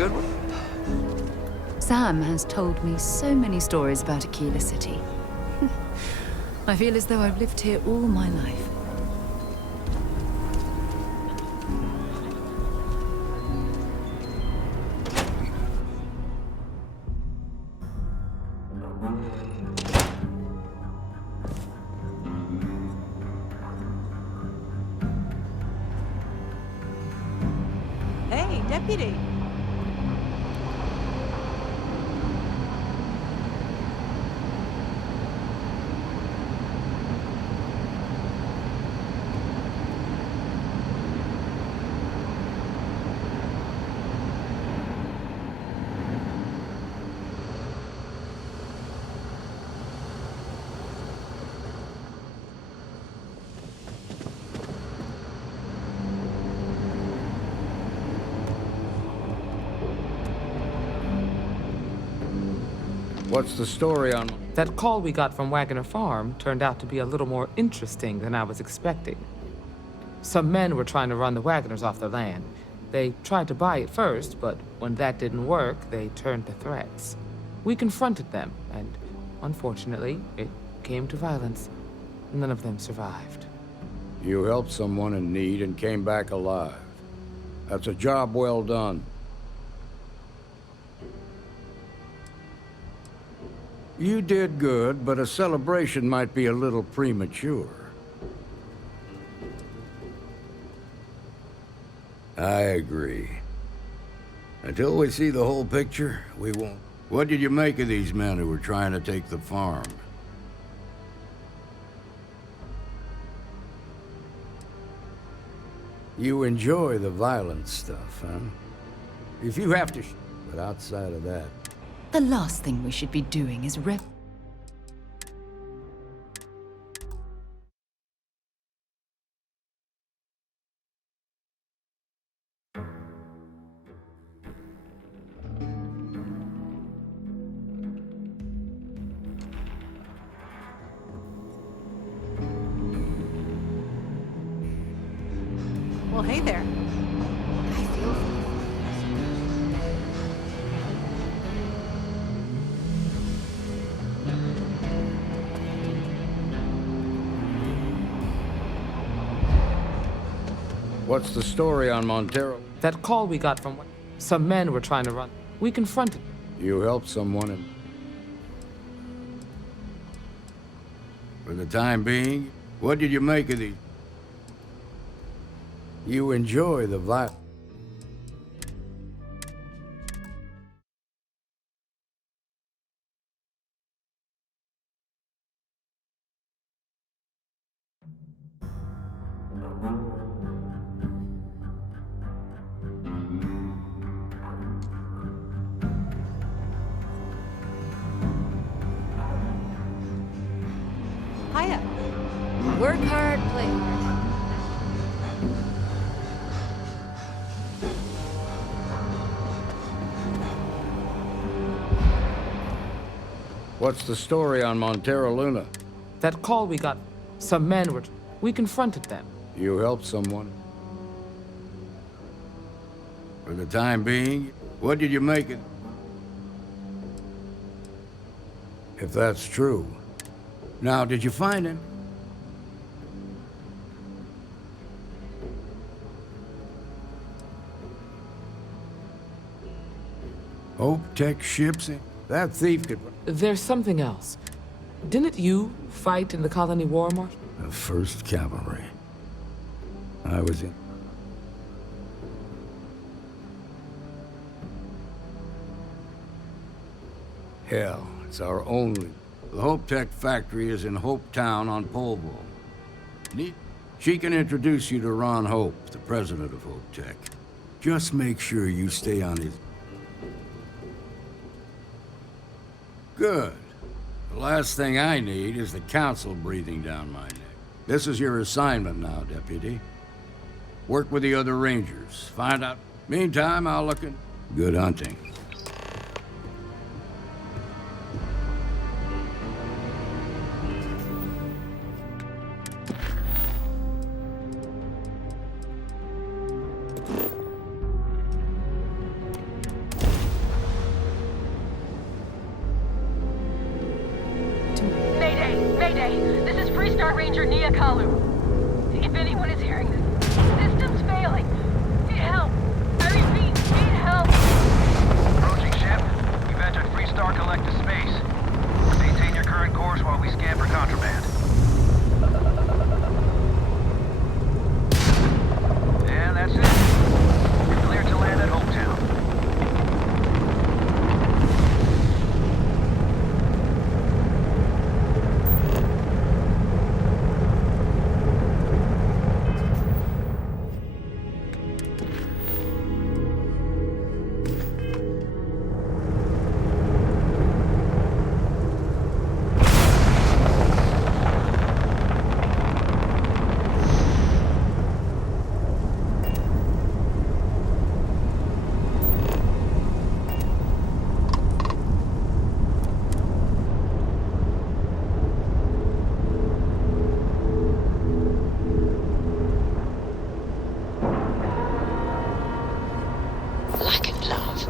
good one? Sam has told me so many stories about Aquila City. I feel as though I've lived here all my life. Hey, deputy. What's the story on... That call we got from Wagoner Farm turned out to be a little more interesting than I was expecting. Some men were trying to run the Wagoners off their land. They tried to buy it first, but when that didn't work, they turned to threats. We confronted them, and unfortunately, it came to violence. None of them survived. You helped someone in need and came back alive. That's a job well done. You did good, but a celebration might be a little premature. I agree. Until we see the whole picture, we won't. What did you make of these men who were trying to take the farm? You enjoy the violent stuff, huh? If you have to but outside of that... The last thing we should be doing is Well, hey there. I feel for you. What's the story on Montero? That call we got from... Some men were trying to run. We confronted them. You helped someone and... For the time being, what did you make of these? You enjoy the violence. Hiya. work hard, play hard. What's the story on Montero Luna? That call we got... Some men were... We confronted them. You helped someone. For the time being, what did you make it? If that's true. Now, did you find him? Hope Tech ships in? That thief could... There's something else. Didn't you fight in the Colony War, Marshal? The 1st Cavalry. I was in... Hell, it's our only... The Hope Tech factory is in Hope Town on Polvo. She can introduce you to Ron Hope, the president of Hope Tech. Just make sure you stay on his... Good. The last thing I need is the council breathing down my neck. This is your assignment now, Deputy. Work with the other Rangers. Find out... Meantime, I'll look at... Good hunting. Star Ranger Niakalu. If anyone is hearing this, system's failing. Need help. I repeat, need help. Approaching ship. You've entered Freestar Collective space. Maintain your current course while we scan for contraband. And that's it. You're cleared to land at Hometown. Lack of love.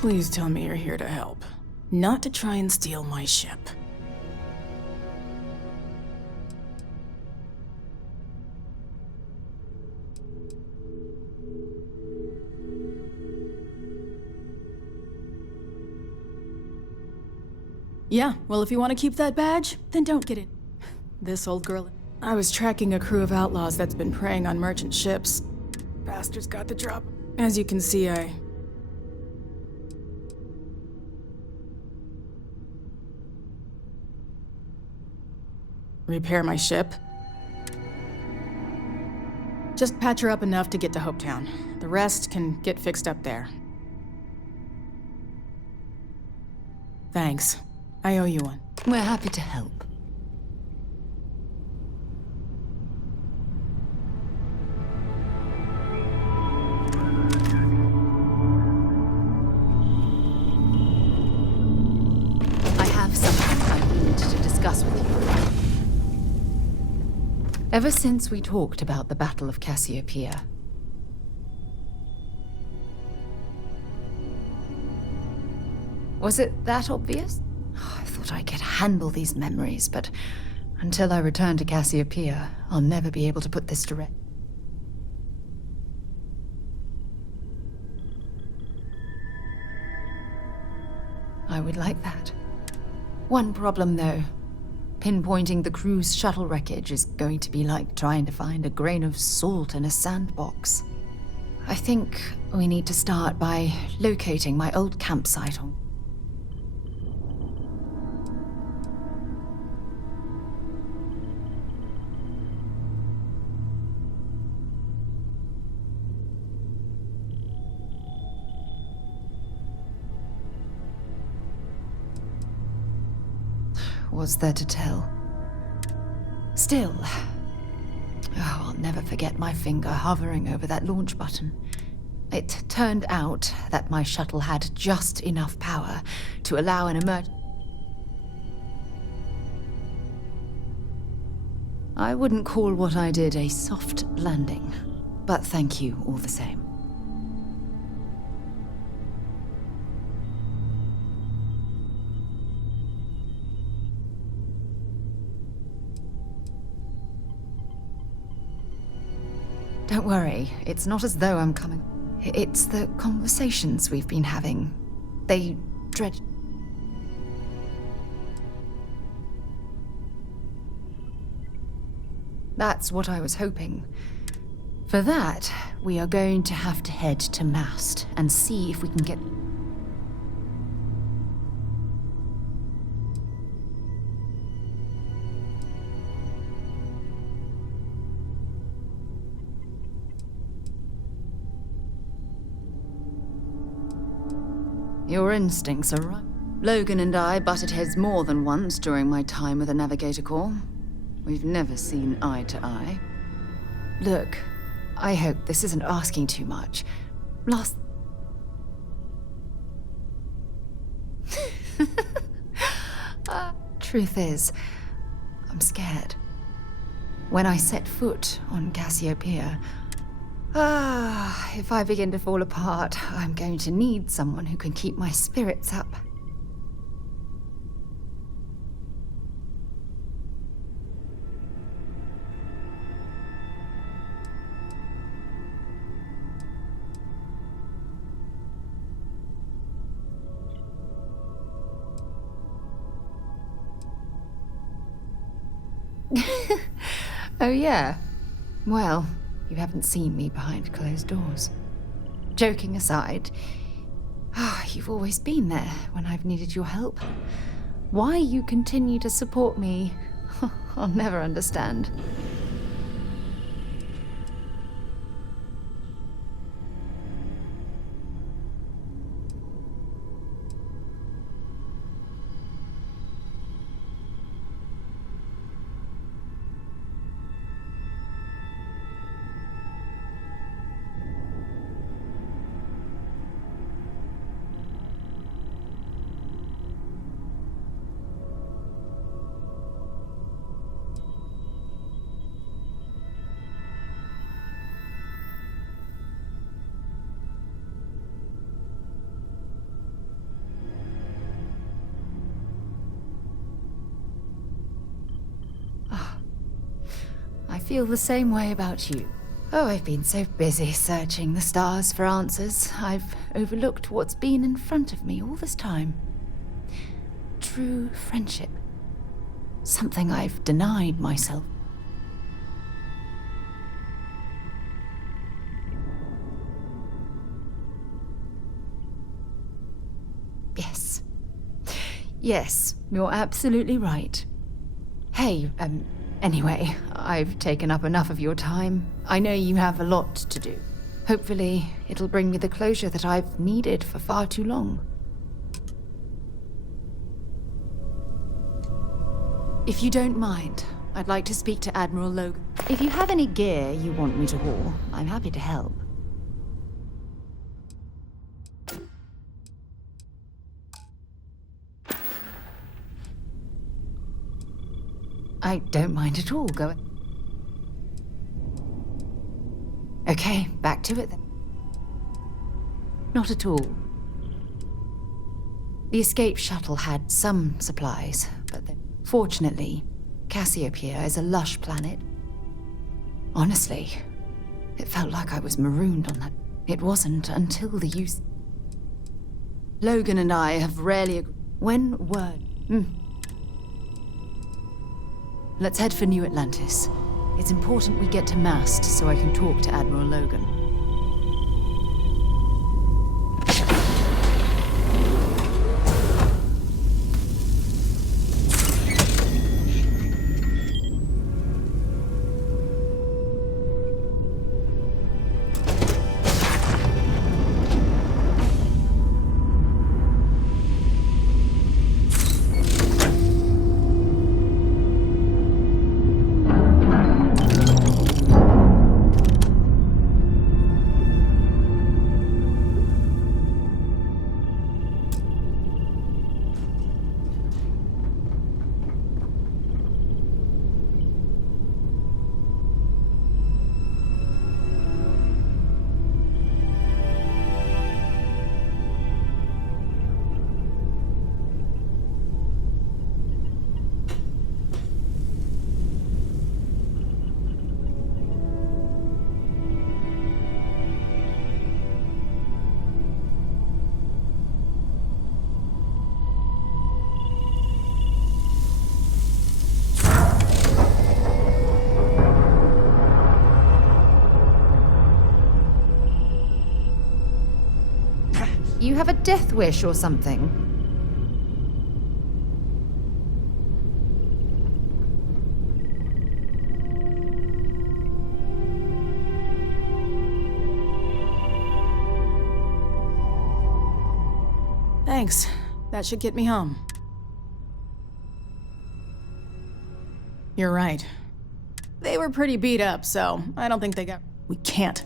Please tell me you're here to help, not to try and steal my ship. Yeah, well, if you want to keep that badge, then don't get it. This old girl. I was tracking a crew of outlaws that's been preying on merchant ships. Bastards got the drop. As you can see, I repair my ship. Just patch her up enough to get to Hopetown. The rest can get fixed up there. Thanks. I owe you one. We're happy to help. I have something I need to discuss with you. Ever since we talked about the Battle of Cassiopeia, was it that obvious? I thought I could handle these memories, but until I return to Cassiopeia, I'll never be able to put this to rest. I would like that. One problem, though. Pinpointing the crew's shuttle wreckage is going to be like trying to find a grain of salt in a sandbox. I think we need to start by locating my old campsite on... What's there to tell? Still, I'll never forget my finger hovering over that launch button. It turned out that my shuttle had just enough power to allow an I wouldn't call what I did a soft landing, but thank you all the same. Don't worry, it's not as though I'm coming. It's the conversations we've been having. They dread... That's what I was hoping. For that, we are going to have to head to Mast and see if we can get... Your instincts are right. Logan and I butted heads more than once during my time with the Navigator Corps. We've never seen eye to eye. Look, I hope this isn't asking too much. Last... Truth is, I'm scared. When I set foot on Cassiopeia, if I begin to fall apart, I'm going to need someone who can keep my spirits up. Oh yeah? Well, you haven't seen me behind closed doors. Joking aside, you've always been there when I've needed your help. Why you continue to support me, I'll never understand. I feel the same way about you. Oh, I've been so busy searching the stars for answers, I've overlooked what's been in front of me all this time. True friendship. Something I've denied myself. Yes. Yes, you're absolutely right. Hey, anyway, I've taken up enough of your time. I know you have a lot to do. Hopefully, it'll bring me the closure that I've needed for far too long. If you don't mind, I'd like to speak to Admiral Logan. If you have any gear you want me to haul, I'm happy to help. I don't mind at all. Go. Okay, back to it then. Not at all. The escape shuttle had some supplies, but fortunately, Cassiopeia is a lush planet. Honestly, it felt like I was marooned on that. It wasn't until the use. Logan and I have rarely when word. Let's head for New Atlantis. It's important we get to Mast so I can talk to Admiral Logan. death wish or something? Thanks. That should get me home. You're right. They were pretty beat up, so I don't think they got... We can't.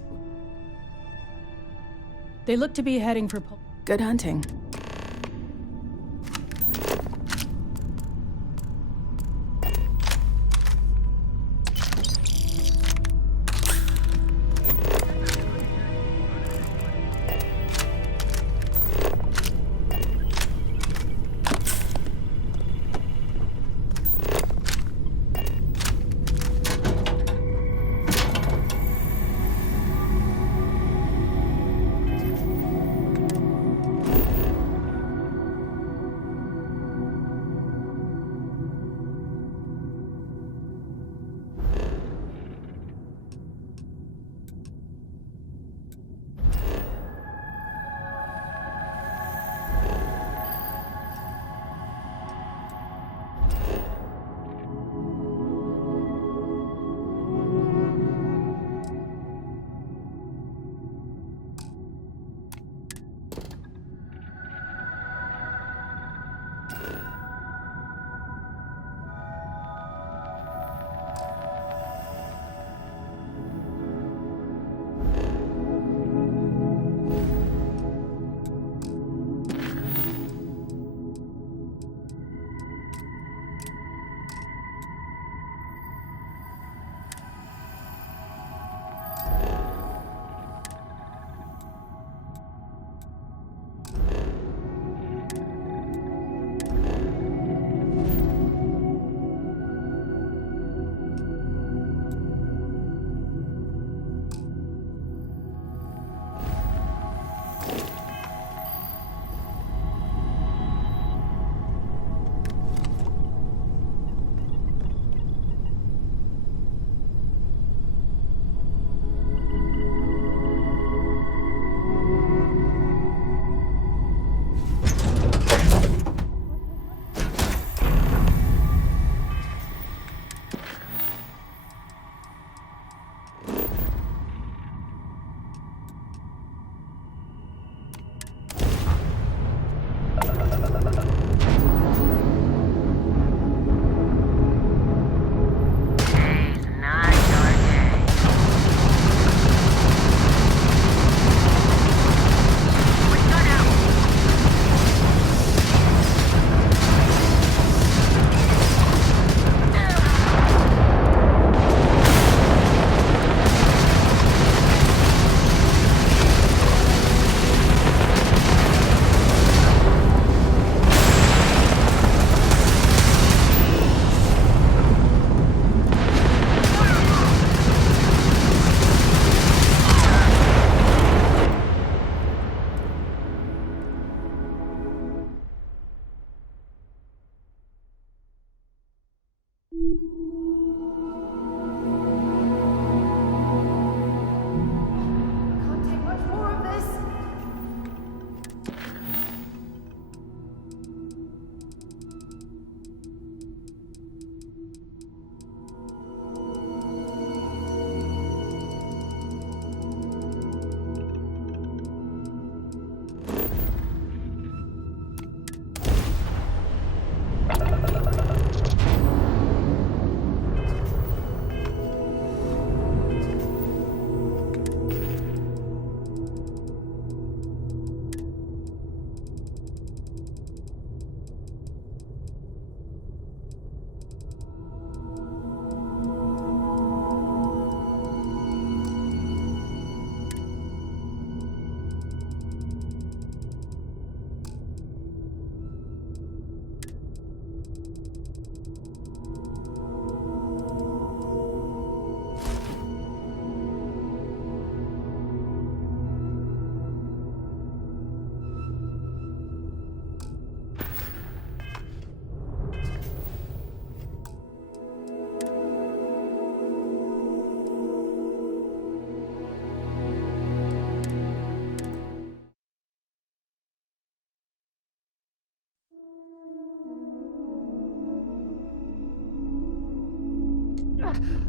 They look to be heading for... Good hunting.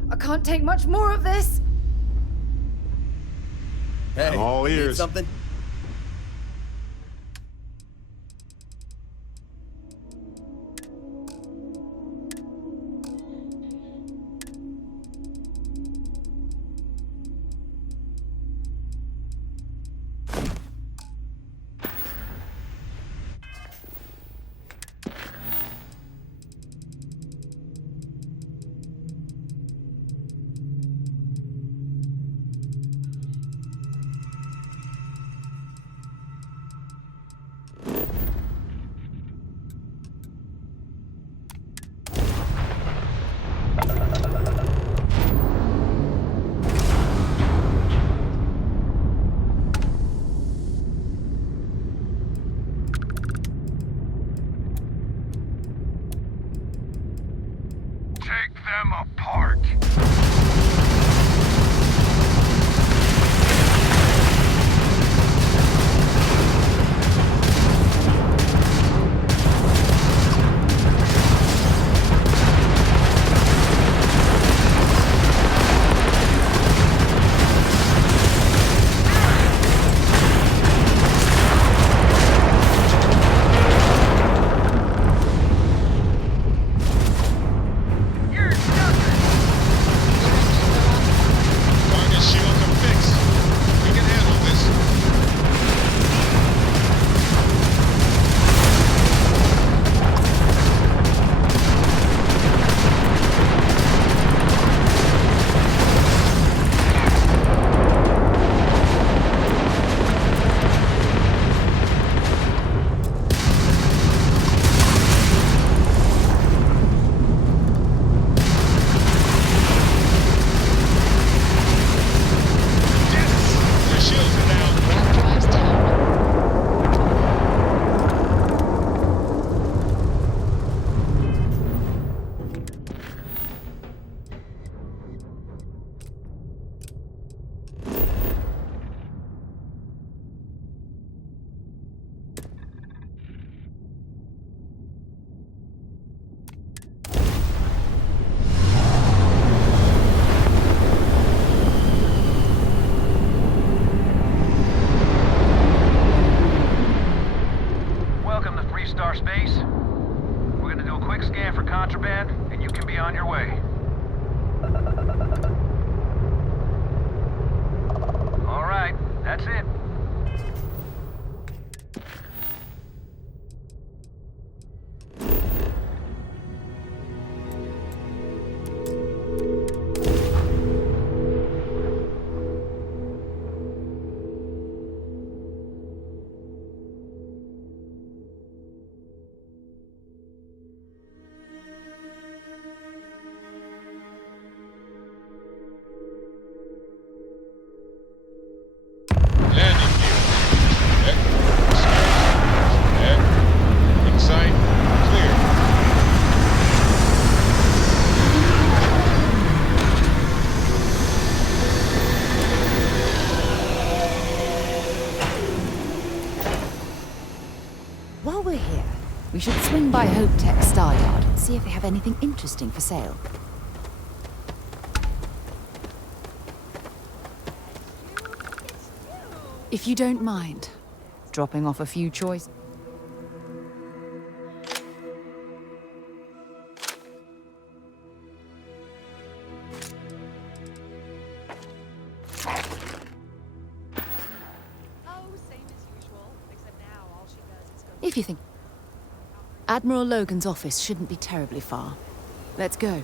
I can't take much more of this. Hey, I'm all need ears. something? Take them apart. You're nothing. Target shield can fix. We can handle this. Yes! The shields are down. Drives down. Welcome to Freestar Space. We're gonna do a quick scan for contraband, and you can be on your way. All right, that's it. Landing gear. Check. Check. In sight. Clear. While we're here, we should swing by Hope Tech Star Yard and see if they have anything interesting for sale. If you don't mind, dropping off a few choice. If you think Admiral Logan's office shouldn't be terribly far. Let's go.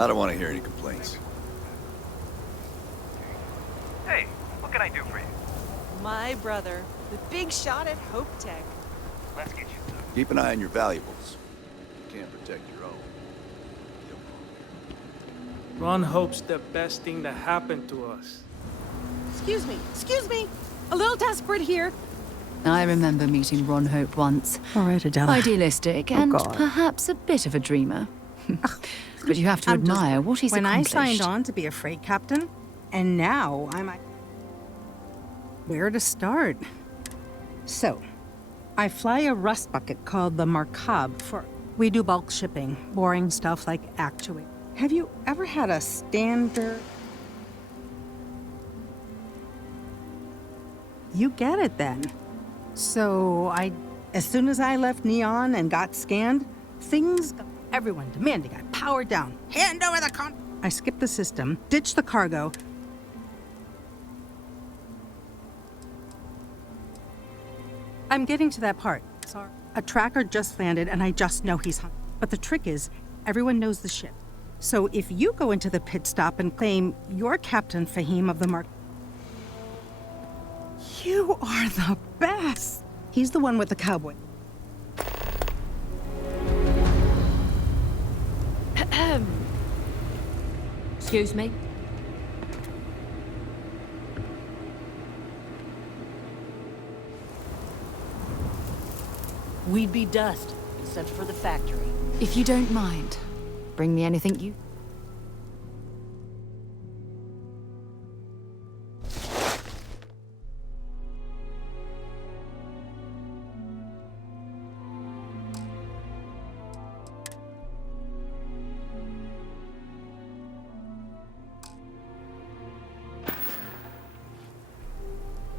I don't want to hear any complaints. Hey, what can I do for you? My brother, the big shot at Hope Tech. Let's get you some. Keep an eye on your valuables. You can't protect your own. Ron Hope's the best thing that happened to us. Excuse me. A little desperate here. I remember meeting Ron Hope once. All right, Adela. Idealistic and God. perhaps a bit of a dreamer. But you have to admire what he's When accomplished. I signed on to be a freight captain, and now I'm... Where to start? So, I fly a rust bucket called the Markab for... We do bulk shipping, boring stuff like actuate. Have you ever had a standard... You get it then. So as soon as I left Neon and got scanned, everyone demanding I power down, hand over the I skipped the system, ditched the cargo. I'm getting to that part. Sorry. A tracker just landed and I just know he's hung. But the trick is, everyone knows the ship. So if you go into the pit stop and claim you're Captain Fahim of the Mark... You are the best! He's the one with the cowboy. Excuse me? We'd be dust, except for the factory. If you don't mind, bring me anything you...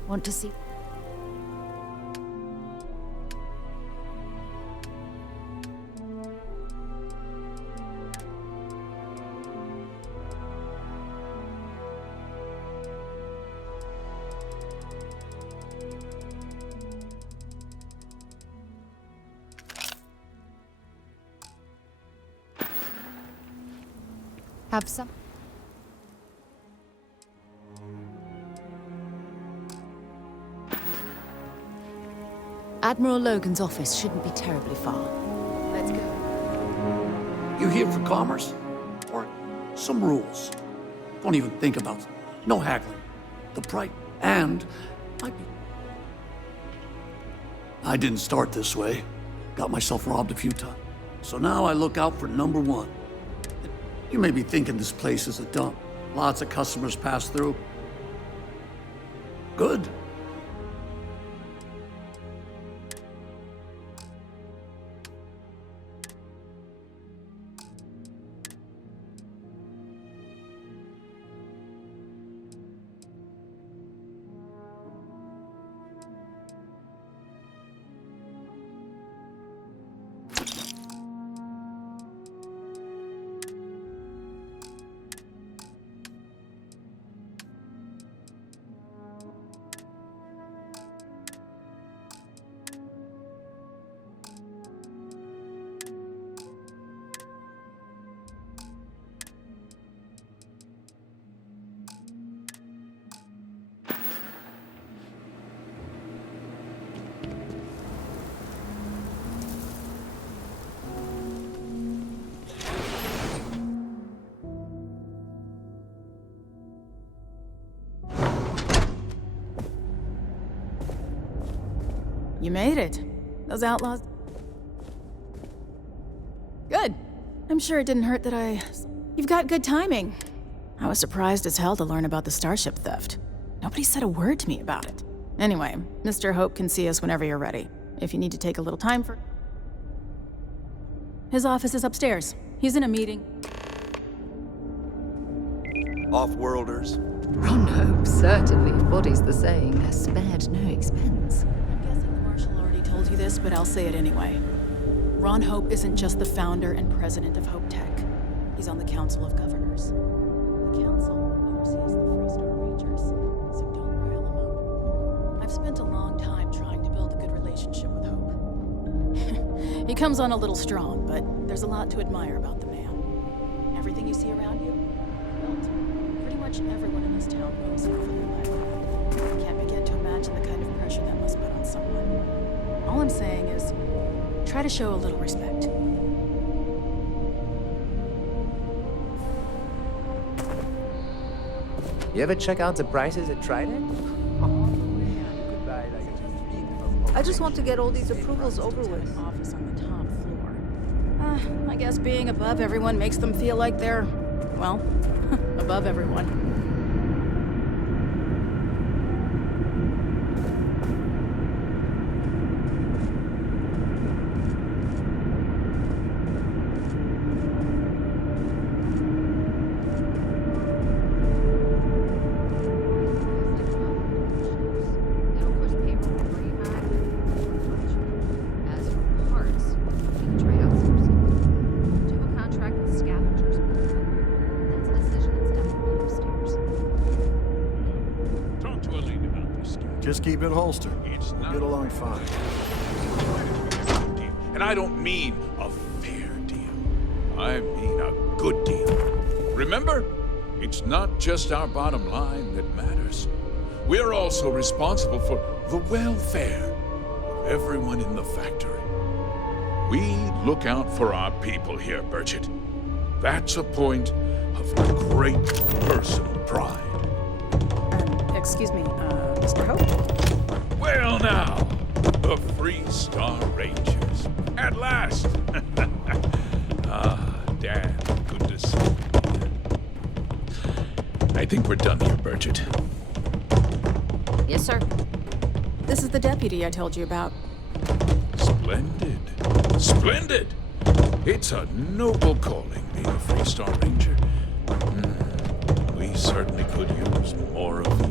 Want to see? Have some. Admiral Logan's office shouldn't be terribly far. Let's go. You here for commerce? Or some rules? Don't even think about it. No haggling. The price. And I didn't start this way. Got myself robbed a few times. So now I look out for number one. You may be thinking this place is a dump. Lots of customers pass through. Good. You made it. Those outlaws... Good. I'm sure it didn't hurt that You've got good timing. I was surprised as hell to learn about the starship theft. Nobody said a word to me about it. Anyway, Mr. Hope can see us whenever you're ready. If you need to take a little time for... His office is upstairs. He's in a meeting. Off-worlders. Ron Hope certainly embodies the saying, they're spared no expense. I'm guessing the Marshal already told you this, but I'll say it anyway. Ron Hope isn't just the founder and president of Hope Tech. He's on the Council of Governors. The Council oversees the Freestar Rangers, so don't rile him up. I've spent a long time trying to build a good relationship with Hope. He comes on a little strong, but there's a lot to admire about the man. everything you see around you? Well, pretty much everyone in this town owes you for their livelihood. Can't begin to imagine the kind of pressure that must put on someone. All I'm saying is, try to show a little respect. You ever check out the prices at Trident? I just want to get all these approvals over with. Office on the top floor. I guess being above everyone makes them feel like they're, well, above everyone. Just keep it holstered. We'll get along fine. And I don't mean a fair deal. I mean a good deal. Remember, it's not just our bottom line that matters. We're also responsible for the welfare of everyone in the factory. We look out for our people here, Burchett. That's a point of great personal pride. Excuse me, Mr. Hope? Well now, the Free Star Rangers. At last! Dad, good to see you. I think we're done here, Burchett. Yes, sir. This is the deputy I told you about. Splendid. Splendid! It's a noble calling, being a Free Star Ranger. We certainly could use more of you.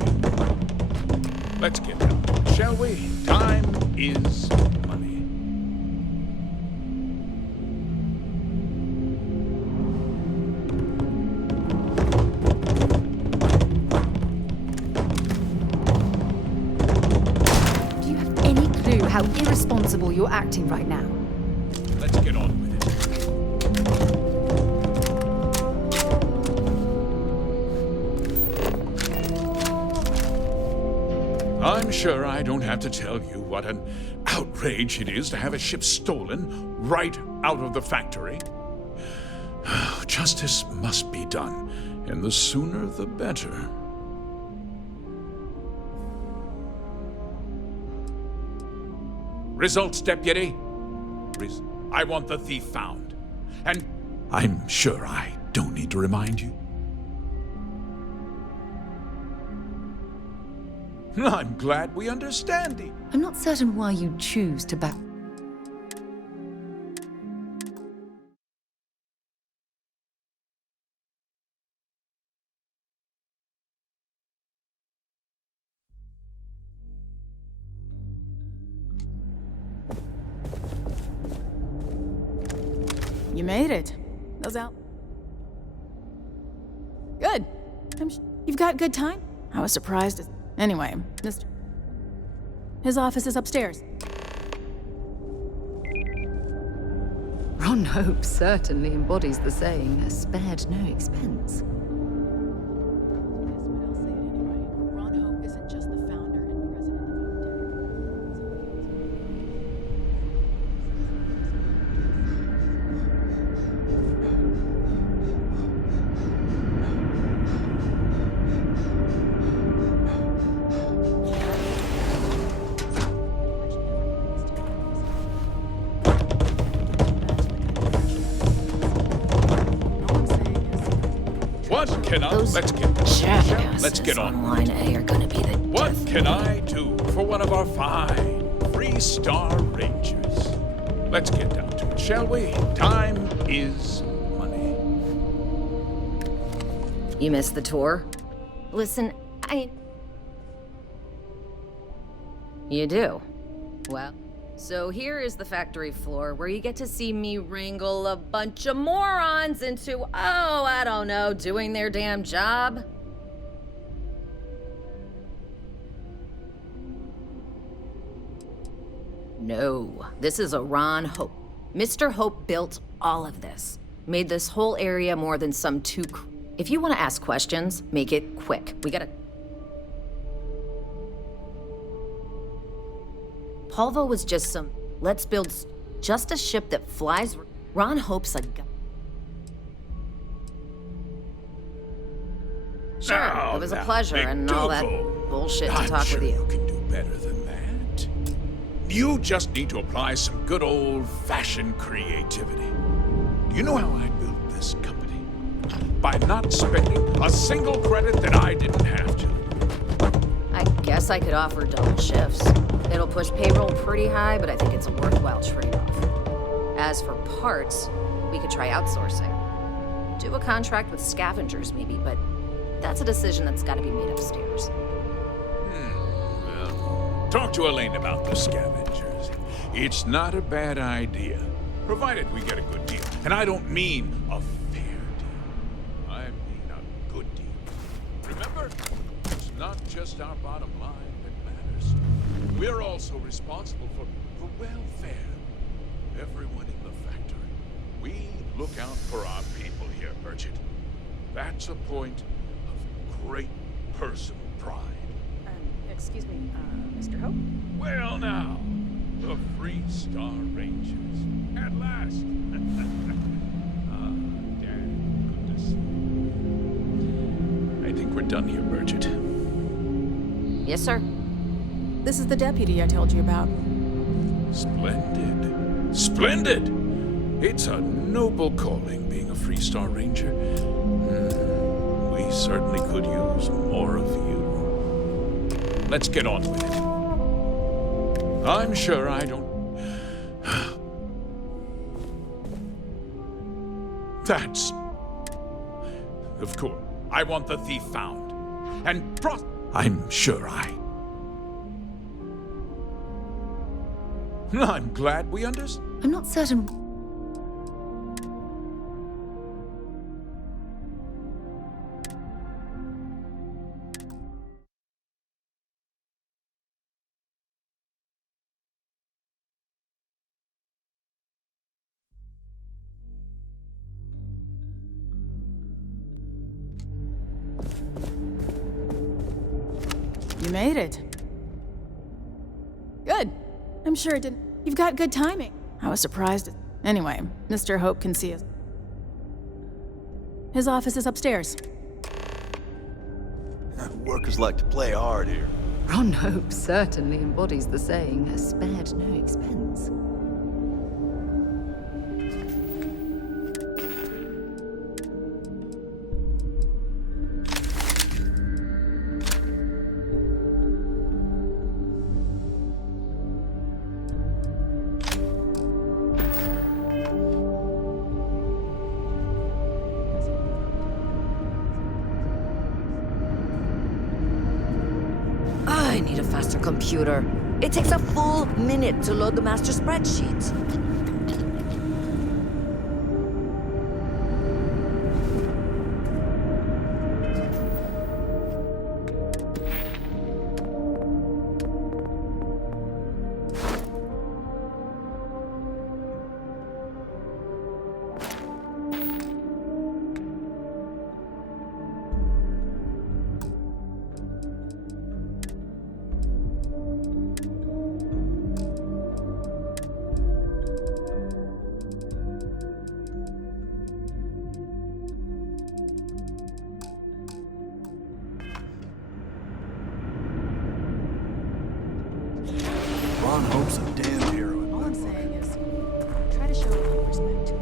Let's get down, shall we? Time is money. Do you have any clue how irresponsible you're acting right now? Let's get on with it. I'm sure I don't have to tell you what an outrage it is to have a ship stolen right out of the factory. Justice must be done, and the sooner the better. Results, Deputy. I want the thief found. And I'm sure I don't need to remind you. I'm glad we understand it. I'm not certain why you choose to back. You made it. Those out. Good. You've got good time? I was surprised. Anyway, his office is upstairs. Ron Hope certainly embodies the saying, spared no expense. I'll say it anyway. Ron Hope isn't just the founder and president What can I? Let's get on. Line A are gonna be the What can I do for one of our fine Free Star Rangers? Let's get down to it, shall we? Time is money. You missed the tour? Listen, You do? Well, so here is the factory floor where you get to see me wrangle a bunch of morons into, I don't know, doing their damn job. No, this is a Ron Hope. Mr. Hope built all of this. Made this whole area more than some two... If you want to ask questions, make it quick. We gotta... Polvo was just some... Let's build just a ship that flies... Ron Hope's a... Sure, Now, it was a now, pleasure and all that McDougal. bullshit to I'm talk sure with you. You can do better than that. You just need to apply some good old-fashioned creativity. Do you know how I built this company? By not spending a single credit that I didn't have to. I guess I could offer double shifts. It'll push payroll pretty high, but I think it's a worthwhile trade-off. As for parts, we could try outsourcing. Do a contract with scavengers, maybe, but that's a decision that's got to be made upstairs. Well, talk to Elaine about the scavengers. It's not a bad idea, provided we get a good deal. And I don't mean a fair deal. I mean a good deal. Remember, it's not just our bottom line that matters. We're also responsible for the welfare of everyone in the factory. We look out for our people here, Merchant. That's a point of great personal pride. Excuse me, Mr. Hope? Well now, the Free Star Rangers. At last. Dad, good to see you. I think we're done here, Merchant. Yes, sir. This is the deputy I told you about. Splendid. Splendid! It's a noble calling, being a Free Star Ranger. We certainly could use more of you. Let's get on with it. I'm sure I don't... That's... Of course. I want the thief found. And I'm sure I'm glad we understand. I'm not certain. You made it. Good. I'm sure it didn't. You've got good timing. I was surprised. Anyway, Mr. Hope can see us. His office is upstairs. Workers like to play hard here. Ron Hope certainly embodies the saying, spared no expense. I need a faster computer. It takes a full minute to load the master spreadsheet. Ron Hope's a damn hero. All I'm saying is, try to show a little respect.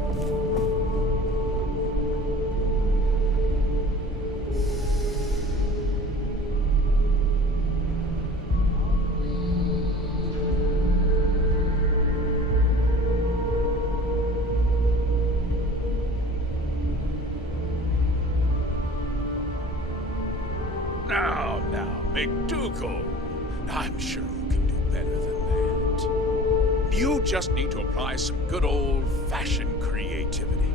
Now, McDougal. I'm sure you can do better than that. You just need to apply some good old-fashioned creativity.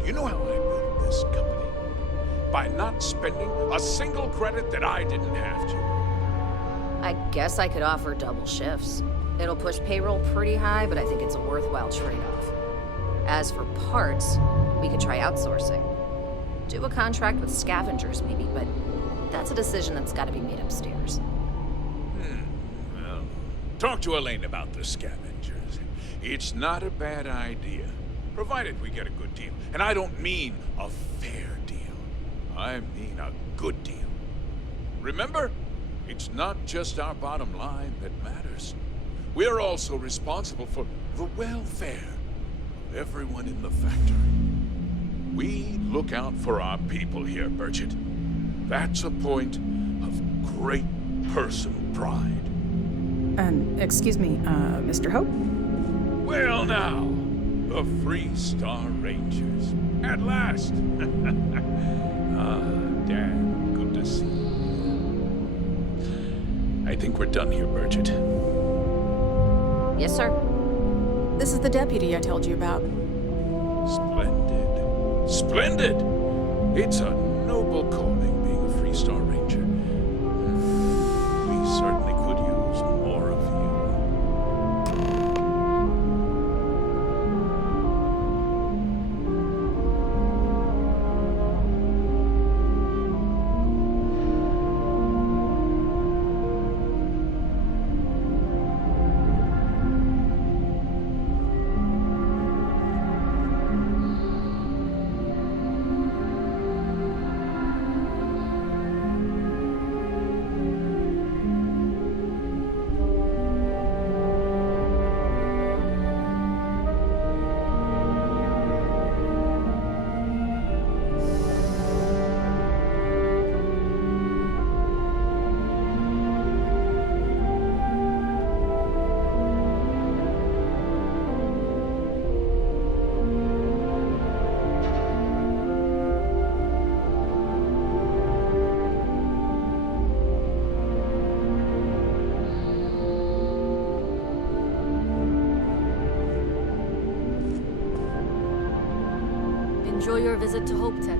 Do you know how I built this company? By not spending a single credit that I didn't have to. I guess I could offer double shifts. It'll push payroll pretty high, but I think it's a worthwhile trade-off. As for parts, we could try outsourcing. Do a contract with scavengers, maybe, but that's a decision that's got to be made upstairs. Well, talk to Elaine about the scavengers. It's not a bad idea, provided we get a good deal. And I don't mean a fair deal. I mean a good deal. Remember, it's not just our bottom line that matters. We're also responsible for the welfare of everyone in the factory. We look out for our people here, Burchett. That's a point of great personal pride. Excuse me, Mr. Hope? Well now, the Freestar Rangers. At last! Dan, good to see you. I think we're done here, Burchett. Yes, sir. This is the deputy I told you about. Splendid. Splendid! It's a noble calling being a Freestar Ranger. We certainly could use more of Enjoy your visit to Hope Tech.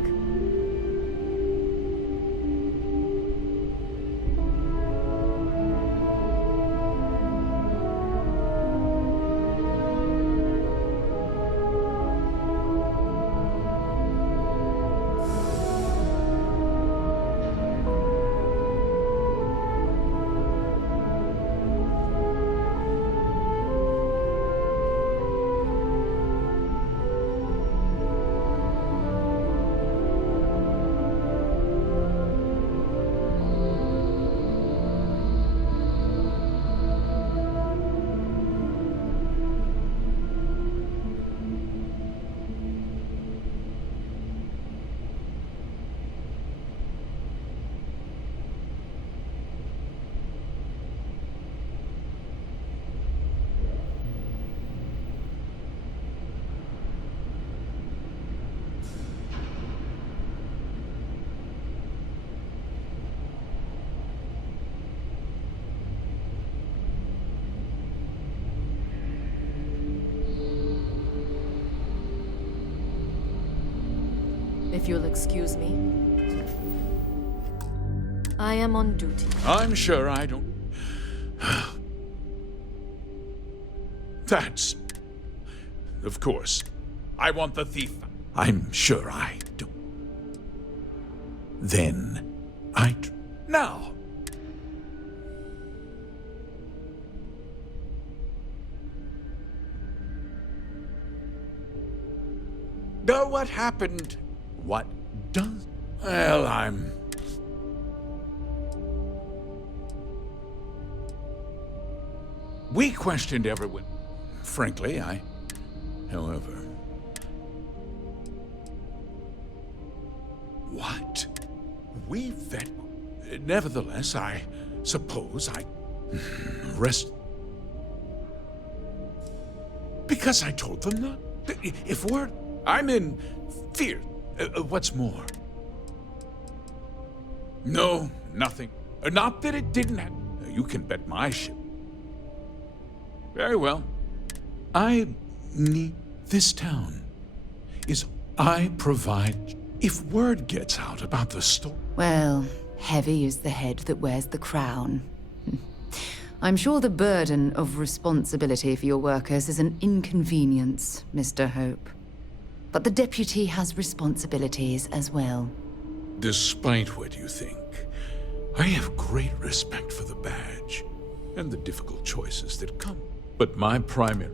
If you'll excuse me. I am on duty. I'm sure I don't... That's... Of course. I want the thief. I'm sure I don't. Then... Now! No, what happened? What does... Well, I'm... We questioned everyone. Frankly, however... What? We vet... Nevertheless, I suppose I... Rest... Because I told them not... If we're... I'm in fear. What's more? No, nothing. Not that it didn't happen. You can bet my ship. Very well. I need... This town is... I provide... If word gets out about the store... Well, heavy is the head that wears the crown. I'm sure the burden of responsibility for your workers is an inconvenience, Mr. Hope. But the deputy has responsibilities as well. Despite what you think, I have great respect for the badge and the difficult choices that come. But my primary...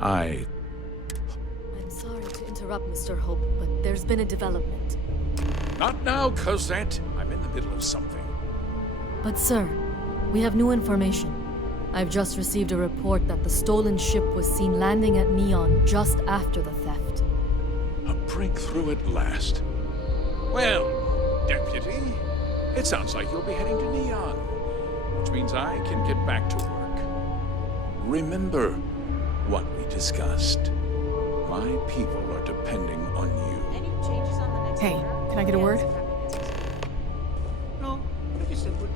I'm sorry to interrupt, Mr. Hope, but there's been a development. Not now, Cosette. I'm in the middle of something. But sir, we have new information. I've just received a report that the stolen ship was seen landing at Neon just after the theft. A breakthrough at last. Well, Deputy, it sounds like you'll be heading to Neon, which means I can get back to work. Remember what we discussed. My people are depending on you. Any changes on the next Hey, can I get a word? No, pretty simple.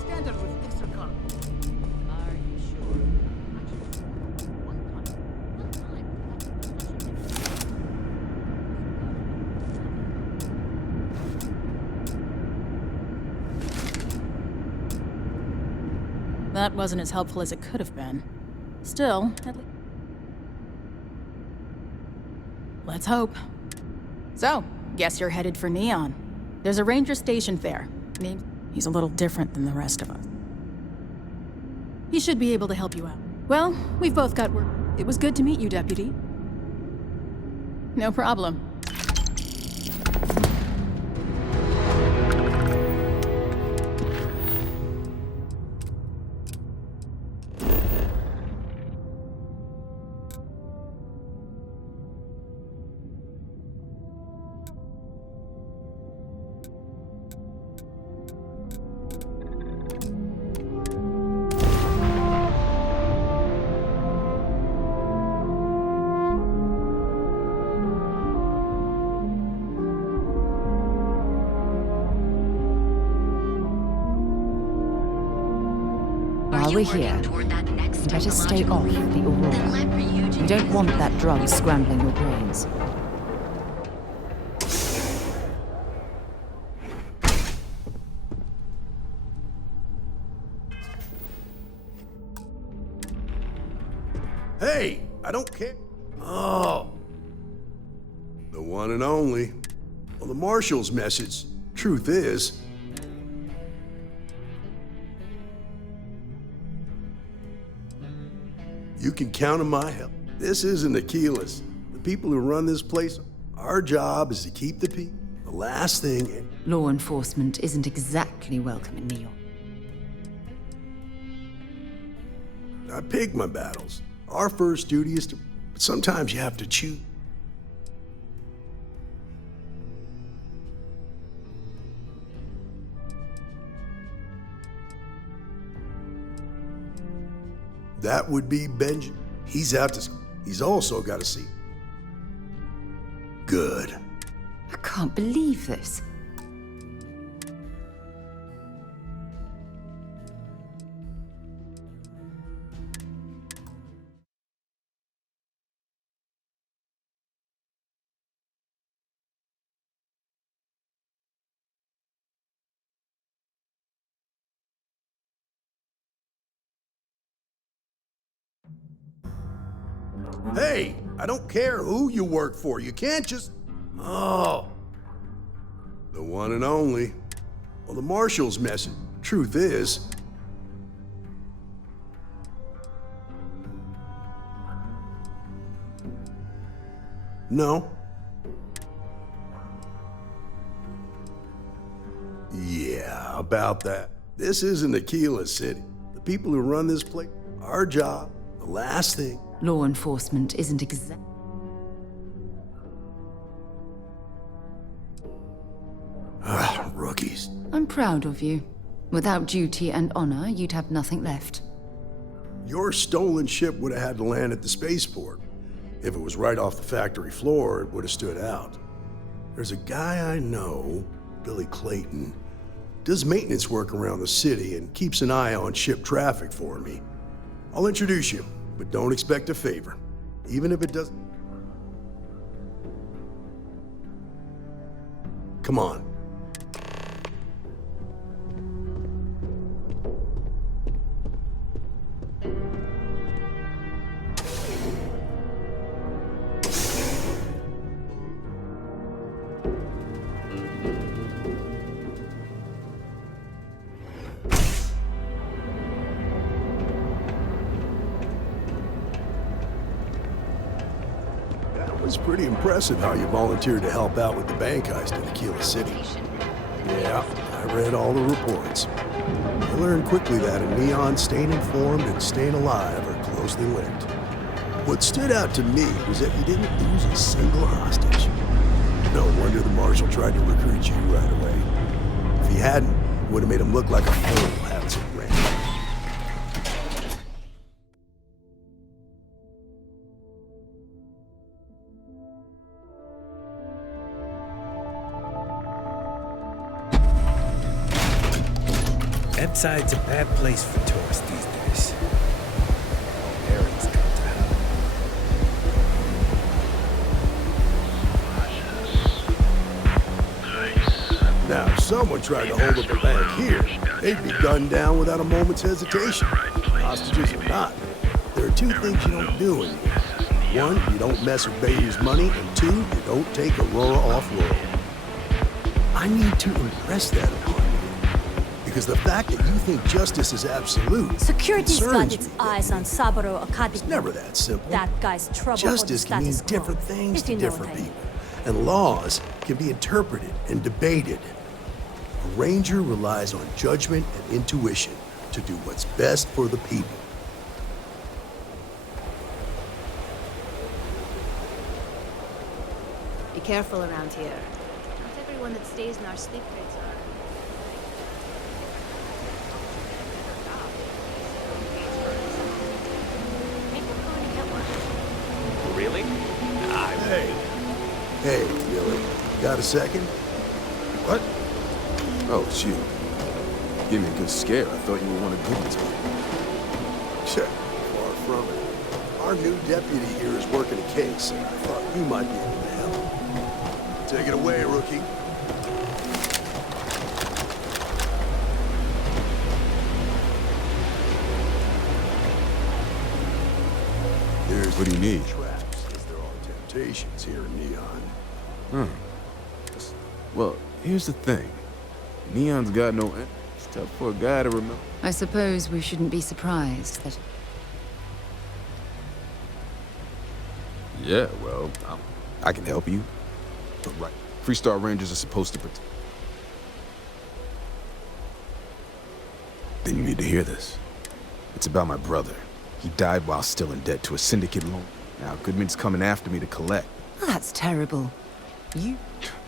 Standard with extra color. Are you sure? That wasn't as helpful as it could have been. Still, at least... Let's hope. So, guess you're headed for Neon. There's a ranger stationed there. He's a little different than the rest of us. He should be able to help you out. Well, we've both got work. It was good to meet you, Deputy. No problem. While we're here, you better stay off the Aurora. You don't want that drug scrambling your brains. Hey, I don't care. Oh. The one and only. Well, the Marshal's message. Truth is, you can count on my help. This isn't Achilles. The people who run this place, our job is to keep the peace. The last thing... Law enforcement isn't exactly welcome in Neon. I pick my battles. Our first duty is to... But sometimes you have to choose. That would be Benjamin. He's out to... He's also got to see. Good. I can't believe this. Hey, I don't care who you work for. You can't just... Oh. The one and only. Well, the Marshal's message. Truth is... No. Yeah, about that. This isn't Aquila City. The people who run this place, our job, the last thing... Law enforcement isn't exact. Rookies. I'm proud of you. Without duty and honor, you'd have nothing left. Your stolen ship would have had to land at the spaceport. If it was right off the factory floor, it would have stood out. There's a guy I know, Billy Clayton, does maintenance work around the city and keeps an eye on ship traffic for me. I'll introduce you. But don't expect a favor, even if it doesn't. Come on. It's pretty impressive how you volunteered to help out with the bank heist in Aquila City. Yeah, I read all the reports. I learned quickly that in Neon, staying informed and staying alive are closely linked. What stood out to me was that you didn't lose a single hostage. No wonder the marshal tried to recruit you right away. If he hadn't, it would have made him look like a fool having some range. Epside's a bad place for tourists these days. Aries come to hell. Now, if someone tried to hold up a bank here, they'd be gunned down without a moment's hesitation. Hostages or not. There are two things you don't do in here. One, you don't mess with Beatty's money, and two, you don't take Aurora off-world. I need to impress that upon you. Because the fact that you think justice is absolute Security's got concerns its me. eyes on Saburo Akadi. It's never that simple. That guy's trouble Justice for the can mean status quo, different things if to you know different what I mean. people. And laws can be interpreted and debated. A ranger relies on judgment and intuition to do what's best for the people. Be careful around here. Not everyone that stays in our sleep crates are. Really? Hey, Billy, got a second? What? Oh, it's you. Gave me a good scare. I thought you were one of Goodman's men. Sure, far from it. Our new deputy here is working a case, and I thought you might be able to help. Take it away, rookie. There's What do you need? traps, as there are temptations here in Neon. Well, here's the thing. Neon's got no... It's tough for a guy to remember. I suppose we shouldn't be surprised that... Yeah, well, I can help you. But right, Freestar Rangers are supposed to protect. Then you need to hear this. It's about my brother. He died while still in debt to a syndicate loan. Now Goodman's coming after me to collect. Oh, that's terrible. You...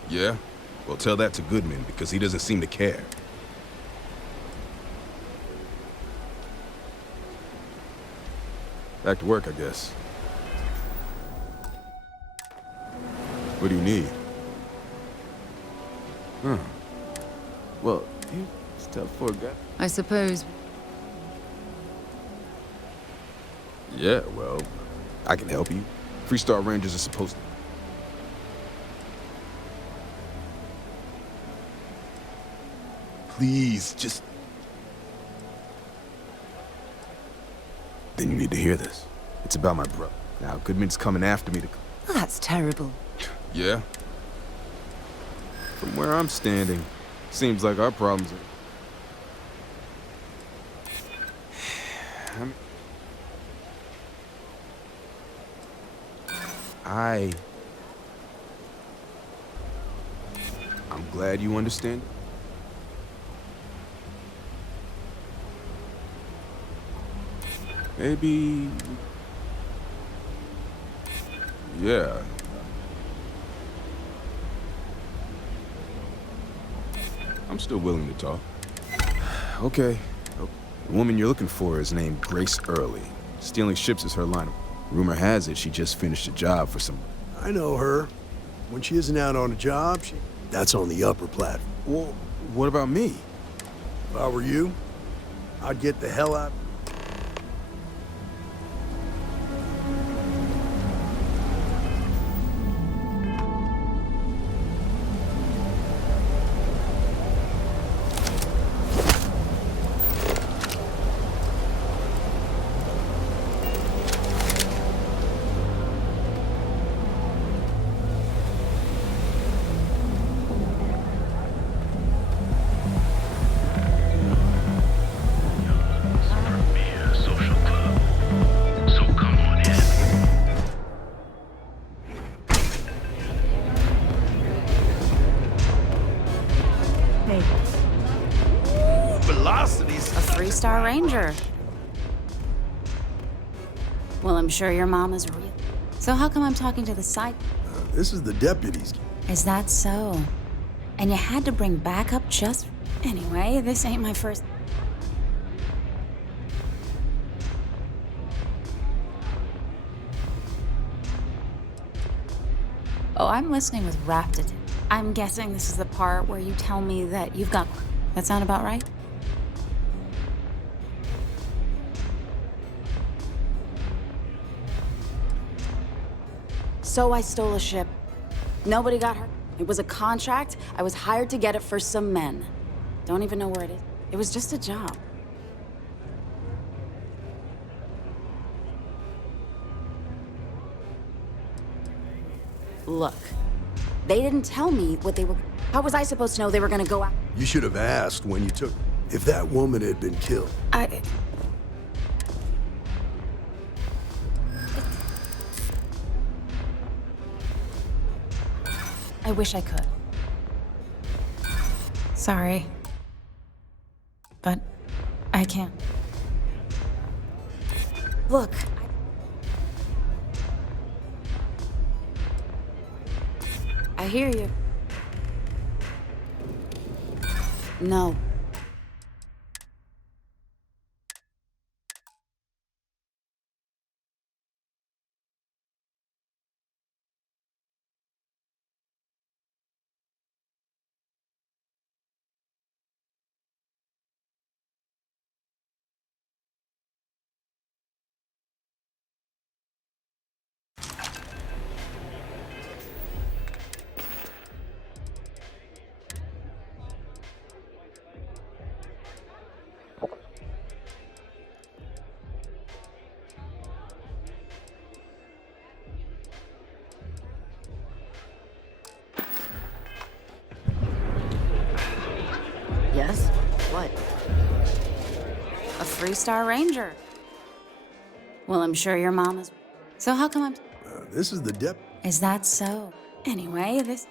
Yeah? Well, tell that to Goodman, because he doesn't seem to care. Back to work, I guess. What do you need? Well, it's tough for a guy. I suppose... Yeah, well, I can help you. Freestar Rangers are supposed to... Please, just... Then you need to hear this. It's about my brother. Now, Goodman's coming after me to... Oh, that's terrible. Yeah? From where I'm standing, seems like our problems are... I'm glad you understand. Maybe... Yeah. I'm still willing to talk. Okay. The woman you're looking for is named Grace Early. Stealing ships is her line. Rumor has it she just finished a job for some... I know her. When she isn't out on a job, that's on the upper platform. Well, what about me? If I were you, I'd get the hell out. 3-star ranger. Well, I'm sure your mom is real. So how come I'm talking to the side? This is the deputies. Is that so? And you had to bring backup just... Anyway, this ain't my first... Oh, I'm listening with rapt attention. I'm guessing this is the part where you tell me that you've got... That sound about right? So I stole a ship. Nobody got hurt. It was a contract. I was hired to get it for some men. Don't even know where it is. It was just a job. Look, they didn't tell me what they were... How was I supposed to know they were gonna go out? You should have asked when you took... If that woman had been killed. I wish I could. Sorry. But I can't. Look, I hear you. No. Yes? What? A 3-star ranger. Well, I'm sure your mom is... So how come I'm... This is the Is that so? Anyway, this...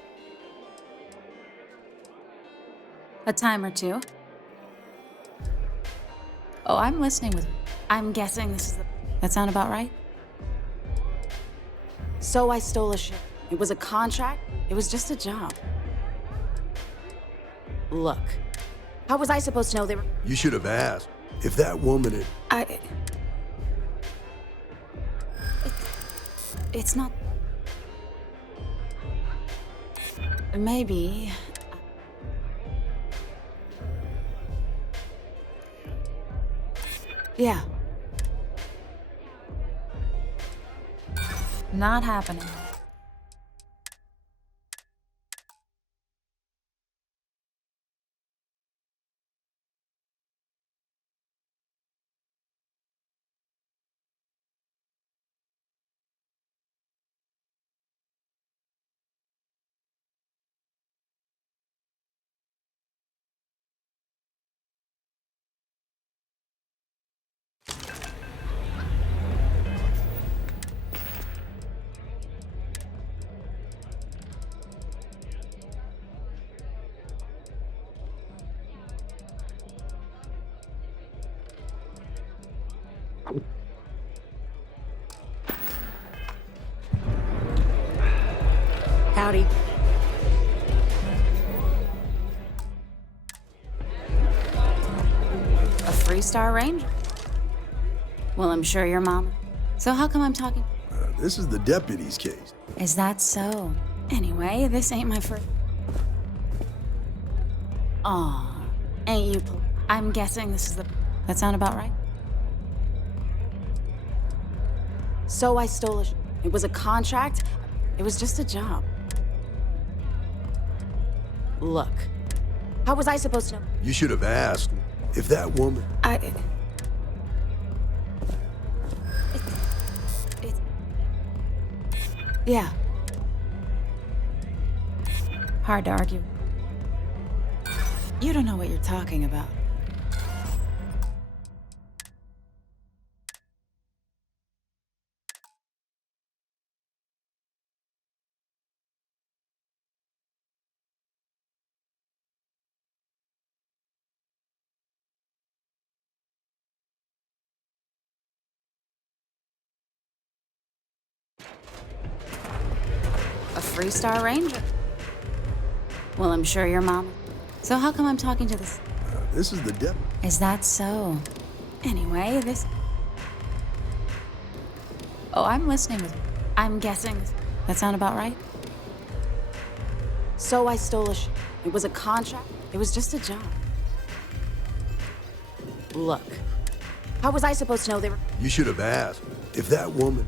A time or two. Oh, I'm listening with... I'm guessing this is the... That sound about right? So I stole a ship. It was a contract. It was just a job. Look, how was I supposed to know they were... You should have asked. If that woman had... It's not... Maybe... Yeah. Not happening. Howdy. A 3-star ranger. Well, I'm sure your mom... So how come I'm talking... This is the deputy's case. Is that so? Anyway, this ain't my first... Aw, ain't you... I'm guessing this is the... That sound about right? So I stole a... It was a contract. It was just a job. Look, how was I supposed to know? You should have asked. If that woman... Yeah. Hard to argue. You don't know what you're talking about. Freestar Ranger. Well, I'm sure your mom... So how come I'm talking to this... This is the dep... Is that so? Anyway, this... Oh, I'm listening with... I'm guessing... That sound about right? So I stole a It was a contract. It was just a job. Look. How was I supposed to know they were... You should have asked. If that woman...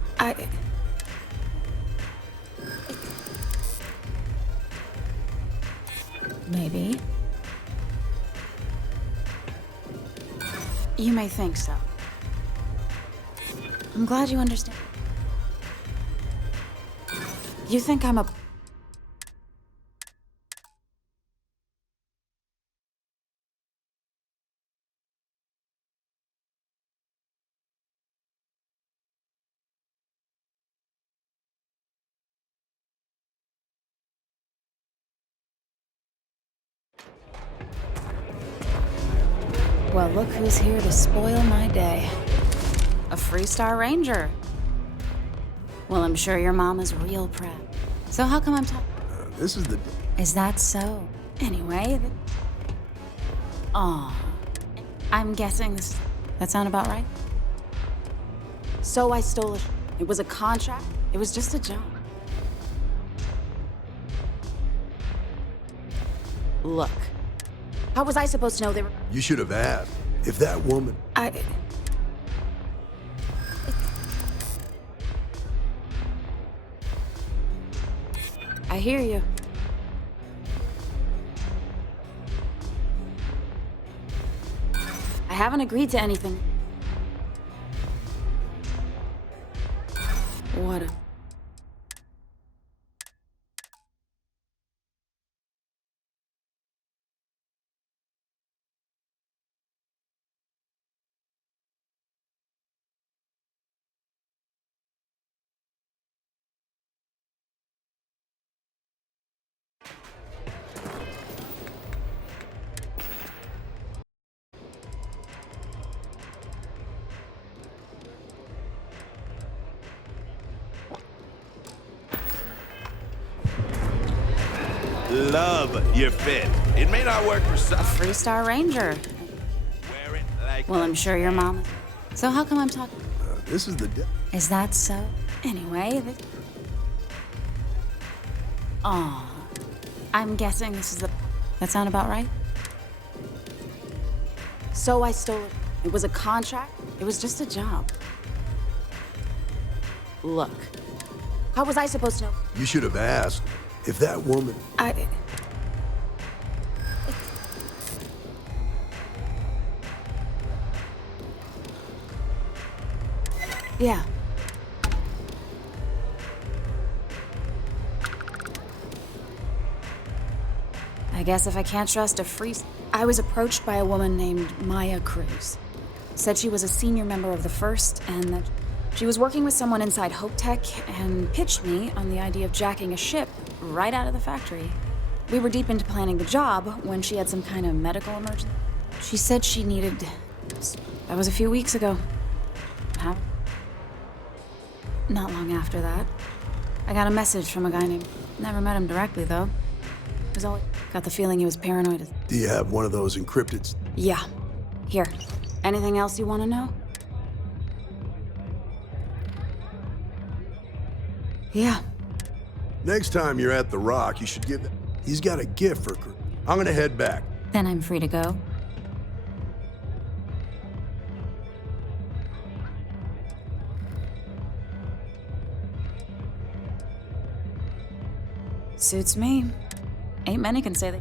Maybe. You may think so. I'm glad you understand. You think I'm a... Well, look who's here to spoil my day. A Freestar Ranger. Well, I'm sure your mom is real proud. So how come I'm talking? This is the... Is that so? Anyway, Aw. I'm guessing this... That sound about right? So I stole a... It was a contract. It was just a job. Look. How was I supposed to know they were... You should have asked. If that woman... I hear you. I haven't agreed to anything. What a... Love your fit. It may not work for some. Freestar Ranger. Wear it like... Well, I'm sure your mom... So how come I'm talking... This is the... Is that so? Anyway, Aw. I'm guessing this is the... That sound about right? So I stole it. It was a contract. It was just a job. Look. How was I supposed to know? You should have asked. If that woman... Yeah. I guess if I can't trust a free... I was approached by a woman named Maya Cruz. Said she was a senior member of the First and that she was working with someone inside Hope Tech and pitched me on the idea of jacking a ship right out of the factory. We were deep into planning the job when she had some kind of medical emergency. She said she needed... That was a few weeks ago. Not long after that, I got a message from a guy named... Never met him directly, though. Was always... Got the feeling he was paranoid. Do you have one of those encrypted... Yeah. Here. Anything else you want to know? Yeah. Next time you're at the Rock, you should give that... He's got a gift for... I'm gonna head back. Then I'm free to go. Suits me. Ain't many can say that.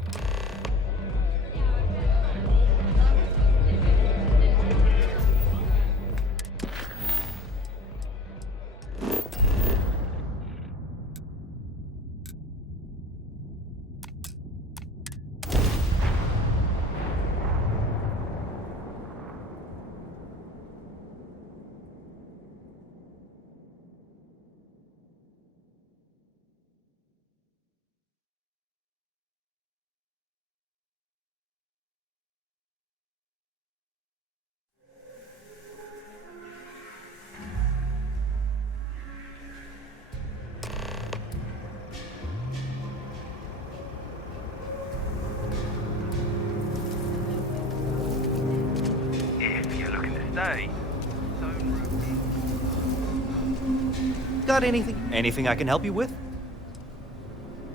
Got anything? Anything I can help you with?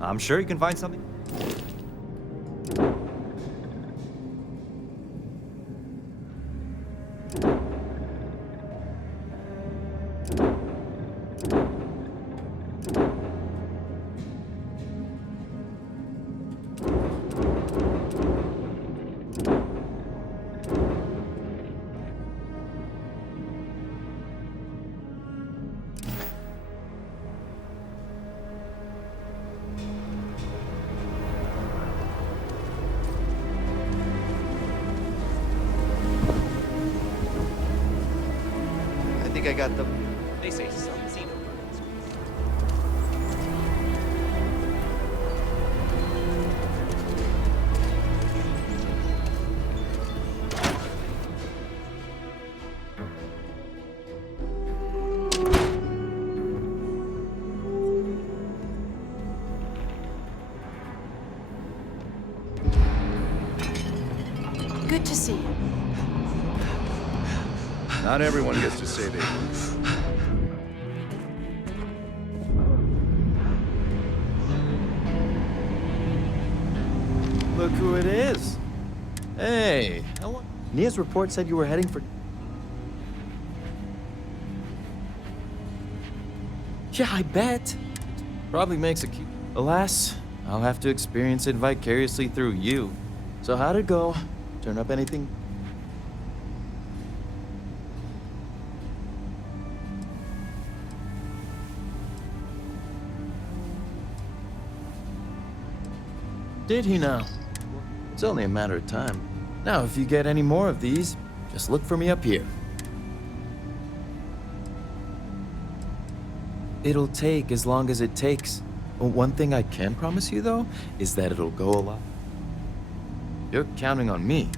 I'm sure you can find something. I think I got the... They say some xenobirds. Good to see you. Not everyone gets to say they... Look who it is. Hey, Nia's report said you were heading for... Yeah, I bet. Probably makes a cute... Alas, I'll have to experience it vicariously through you. So how'd it go? Turn up anything? Did he now? It's only a matter of time. Now, if you get any more of these, just look for me up here. It'll take as long as it takes. One thing I can promise you, though, is that it'll go a lot. You're counting on me.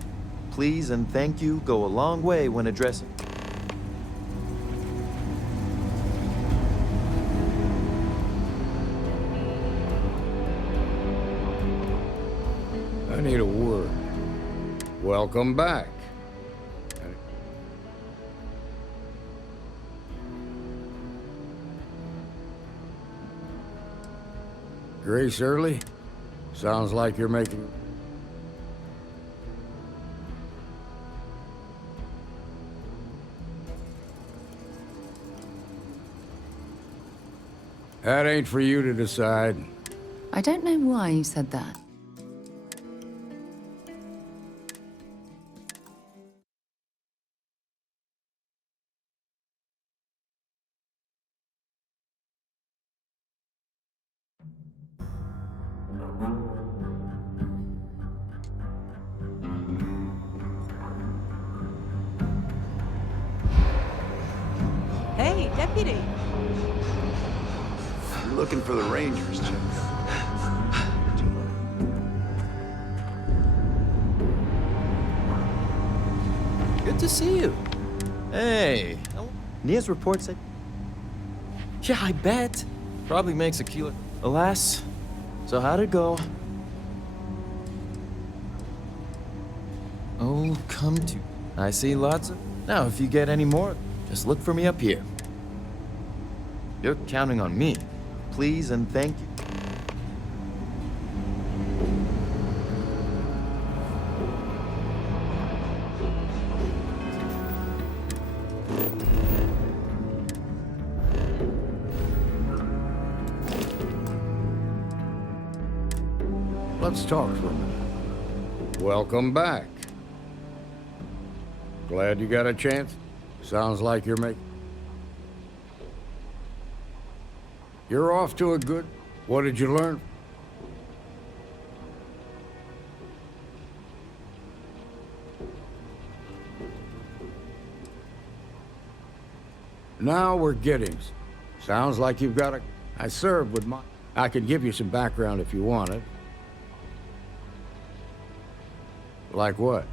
Please and thank you go a long way when addressing. I need a word. Welcome back. Grace Early? Sounds like you're making... That ain't for you to decide. I don't know why you said that. Hey, deputy. You're looking for the Rangers, Jim. Good to see you. Hey. Nia's report said... Yeah, I bet. Probably makes a kilo. Alas. So how'd it go? Oh, come to... I see lots of... Now, if you get any more, just look for me up here. You're counting on me. Please and thank you. Let's talk for a minute. Welcome back. Glad you got a chance. Sounds like you're making... You're off to a good... What did you learn? Now we're getting... Sounds like you've got a... I served with my... I could give you some background if you want it. Like what?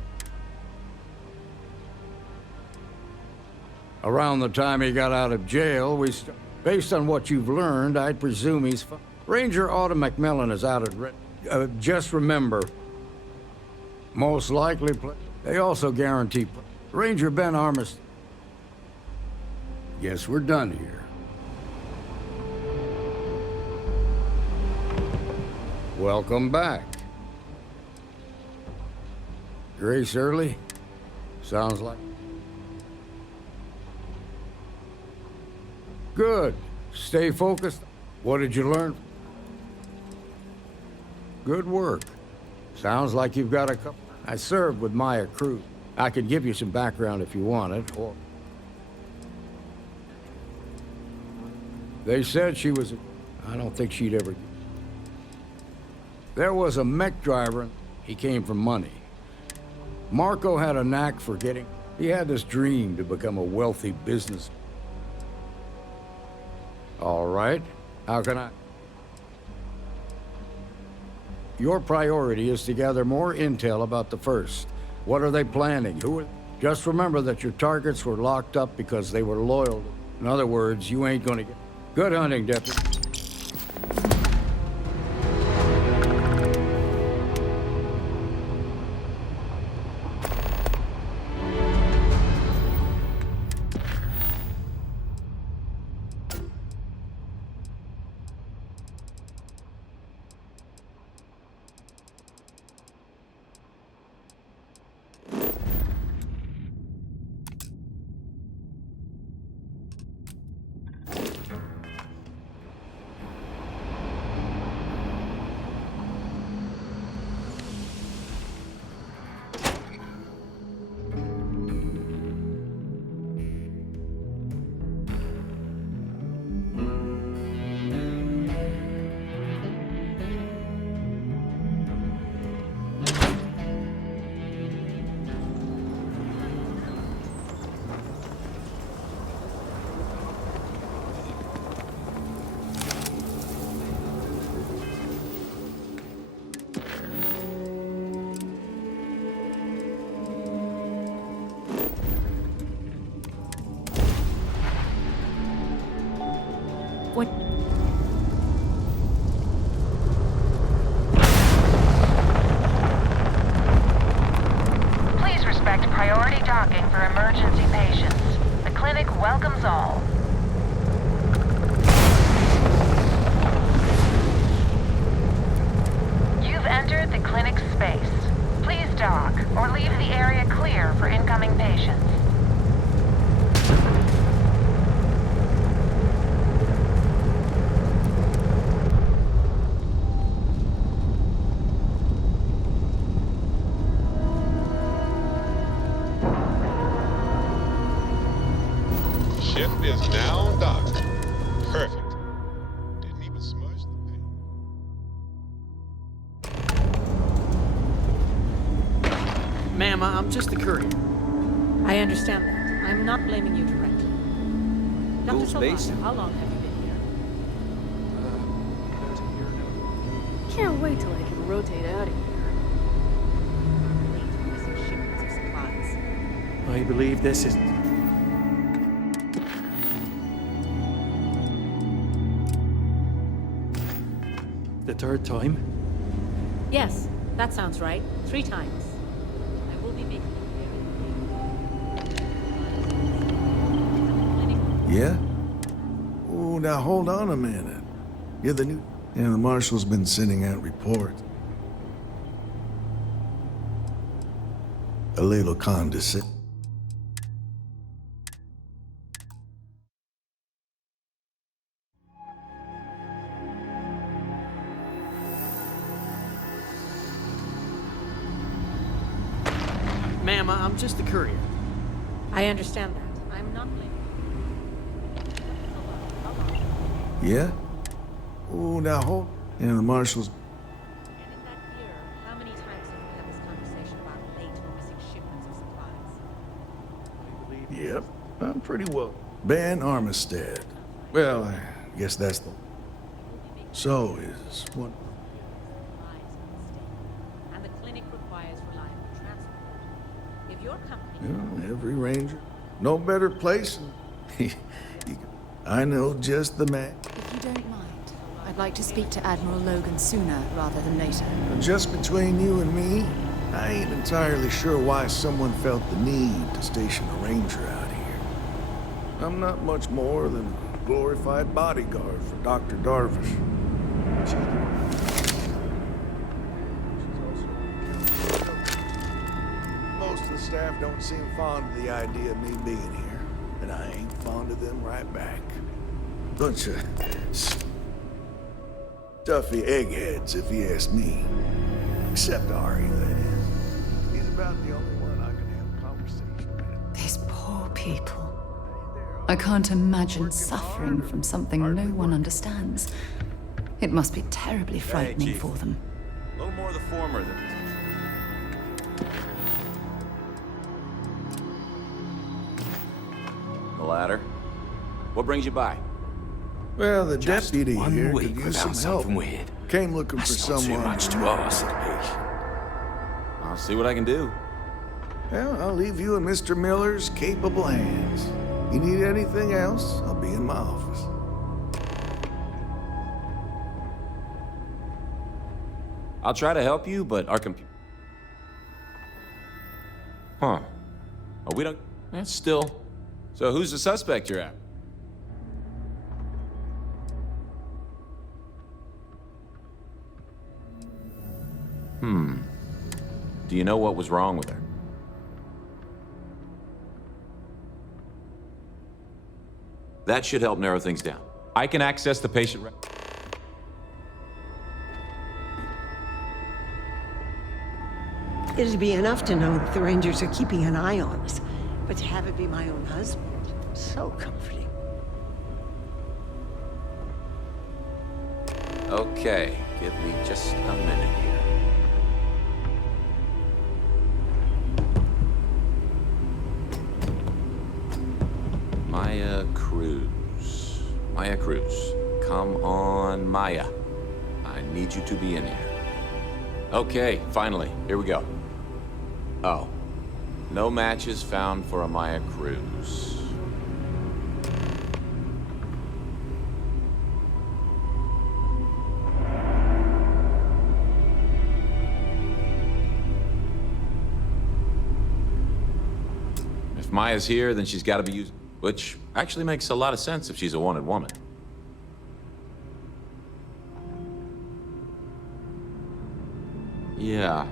Around the time he got out of jail, based on what you've learned, I'd presume he's... Ranger Autumn McMillan is out at... just remember, most likely... They also guarantee... Ranger Ben Armis... Guess we're done here. Welcome back. Grace Early? Sounds like... Good. Stay focused. What did you learn? Good work. Sounds like you've got a couple... I served with Maya Cruz. I could give you some background if you want it, or... They said she was... I don't think she'd ever... There was a mech driver. He came from money. Marco had a knack for getting... He had this dream to become a wealthy business. All right. How can I... Your priority is to gather more intel about the First. What are they planning? Who are... Just remember that your targets were locked up because they were loyal. In other words, you ain't gonna get... Good hunting, Deputy. Please respect priority docking for emergency patients. The clinic welcomes all. You've entered the clinic's space. Please dock or leave the area clear for incoming patients. Ship is now docked. Perfect. Didn't even smudge the paint. Ma'am, I'm just the courier. I understand that. I'm not blaming you directly. Dr. Solano, how long have you been here? Can't wait till I can rotate out of here. Missing shipments of supplies. I believe this is... the third time? Yes, that sounds right. 3 times. I will be making Yeah? Oh, now hold on a minute. You're the new... Yeah, the marshal's been sending out reports. A little condescending. Ma'am, I'm just the courier. I understand that. I'm not blaming you. Yeah? Oh, now hold... Yeah, the marshal's... And in that year, how many times have we had this conversation about late or missing shipments of supplies? Yep, I'm pretty well. Ben Armistead. Well, I guess that's the... So is what... And the clinic requires reliable transport. If your company... Well, every ranger. No better place. I know just the man. If you don't mind, I'd like to speak to Admiral Logan sooner rather than later. Just between you and me, I ain't entirely sure why someone felt the need to station a ranger out here. I'm not much more than a glorified bodyguard for Dr. Darvish. the staff don't seem fond of the idea of me being here, and I ain't fond of them right back. Bunch of stuffy eggheads, if you ask me. Except Ari, that is. He's about the only one I can have a conversation with. These poor people. I can't imagine suffering from something no one understands. It must be terribly frightening Chief. for them. A little more of the former than... The latter? What brings you by? Well, the Just deputy one here week could use without some help. something weird. Came looking for That's not someone. too much to ask. I'll see what I can do. Well, I'll leave you in Mr. Miller's capable hands. You need anything else, I'll be in my office. I'll try to help you, but our computer... Huh. Oh, we don't... That's still... So who's the suspect you're at? Do you know what was wrong with her? That should help narrow things down. I can access the patient record. It'd be enough to know that the Rangers are keeping an eye on us. But to have it be my own husband, so comforting. Okay, give me just a minute here. Maya Cruz. Maya Cruz. Come on, Maya. I need you to be in here. Okay, finally. Here we go. Oh. No matches found for a Maya Cruz. If Maya's here, then she's got to be used, which actually makes a lot of sense if she's a wanted woman. Yeah.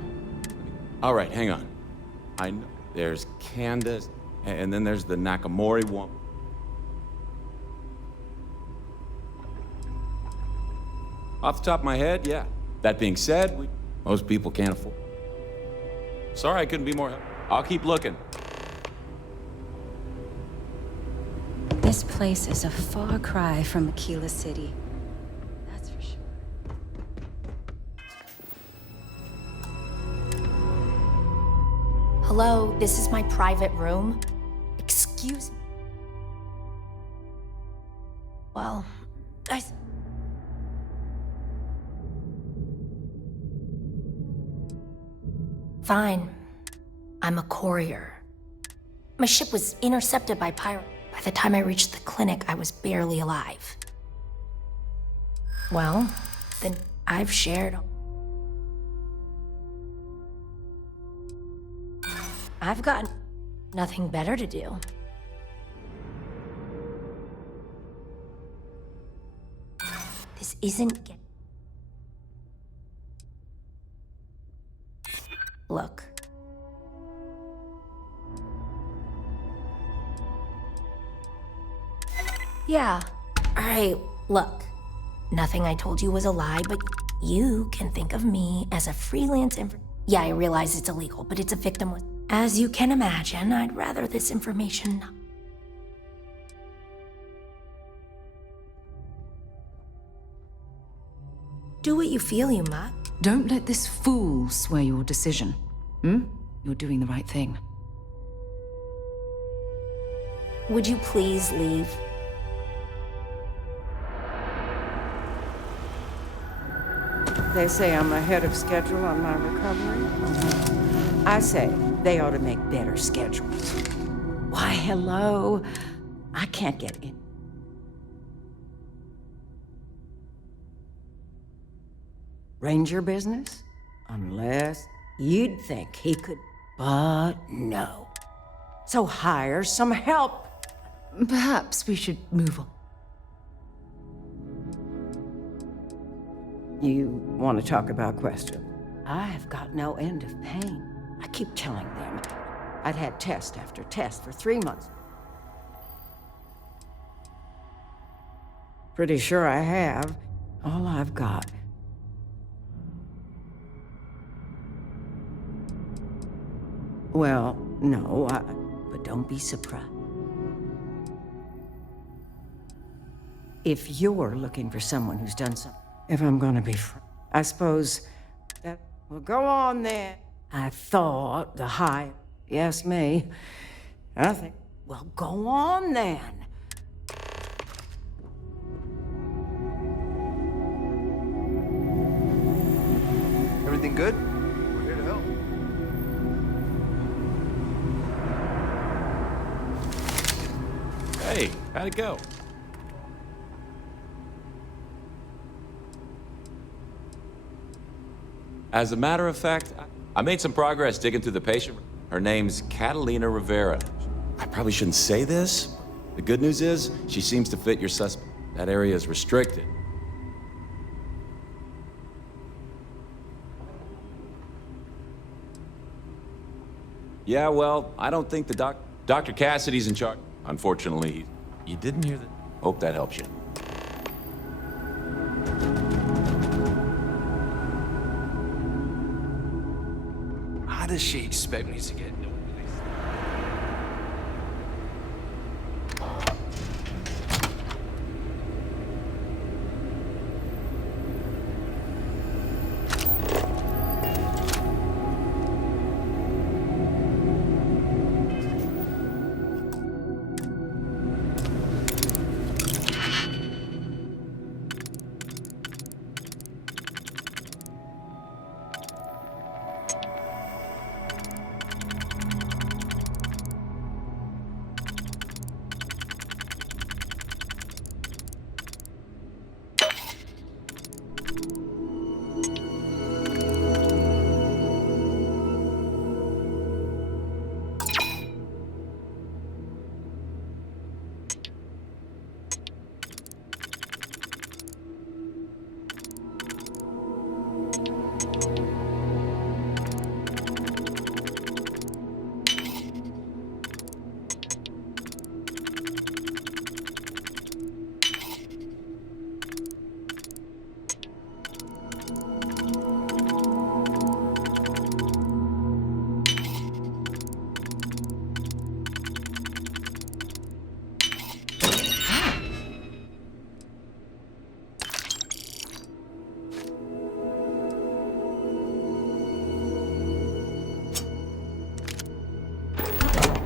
All right, hang on. I know there's Candace, and then there's the Nakamori one. Off the top of my head, yeah. That being said, most people can't afford. Sorry I couldn't be more help. I'll keep looking. This place is a far cry from Aquila City. That's for sure. Hello, this is my private room. Excuse me. Well, Fine. I'm a courier. My ship was intercepted by pirates. By the time I reached the clinic, I was barely alive. Well, then I've shared. I've got nothing better to do. This isn't Look. Yeah. Alright, look. Nothing I told you was a lie, but you can think of me as a freelance Yeah, I realize it's illegal, but it's a victim with... As you can imagine, I'd rather this information not... Do what you feel, you mutt. Don't let this fool sway your decision. You're doing the right thing. Would you please leave? They say I'm ahead of schedule on my recovery. I say they ought to make better schedules. Why, hello. I can't get in. Ranger business? Unless you'd think he could, but no. So hire some help. Perhaps we should move on. You want to talk about questions? I have got no end of pain. I keep telling them I'd had test after test for 3 months. Pretty sure I have. All I've got. Well, no, but don't be surprised. If you're looking for someone who's done something, if I'm gonna be I suppose that will go on then. I thought the high, yes, me. I think, well, go on then. Everything good? We're here to help. Hey, how'd it go? As a matter of fact, I made some progress digging through the patient. Her name's Catalina Rivera. I probably shouldn't say this. The good news is, she seems to fit your suspect. That area is restricted. Yeah, well, I don't think the Dr. Cassidy's in charge. Unfortunately, you didn't hear that. Hope that helps you. How does she expect me to get no place?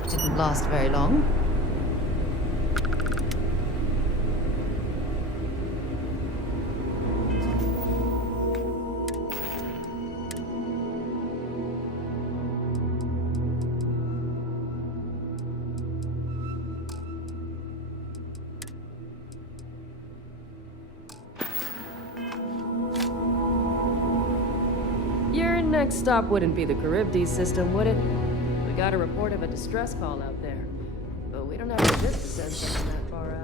Didn't last very long. Your next stop wouldn't be the Charybdis system, would it? We got a report of a distress call out there, but we don't have a ship to send someone that far out.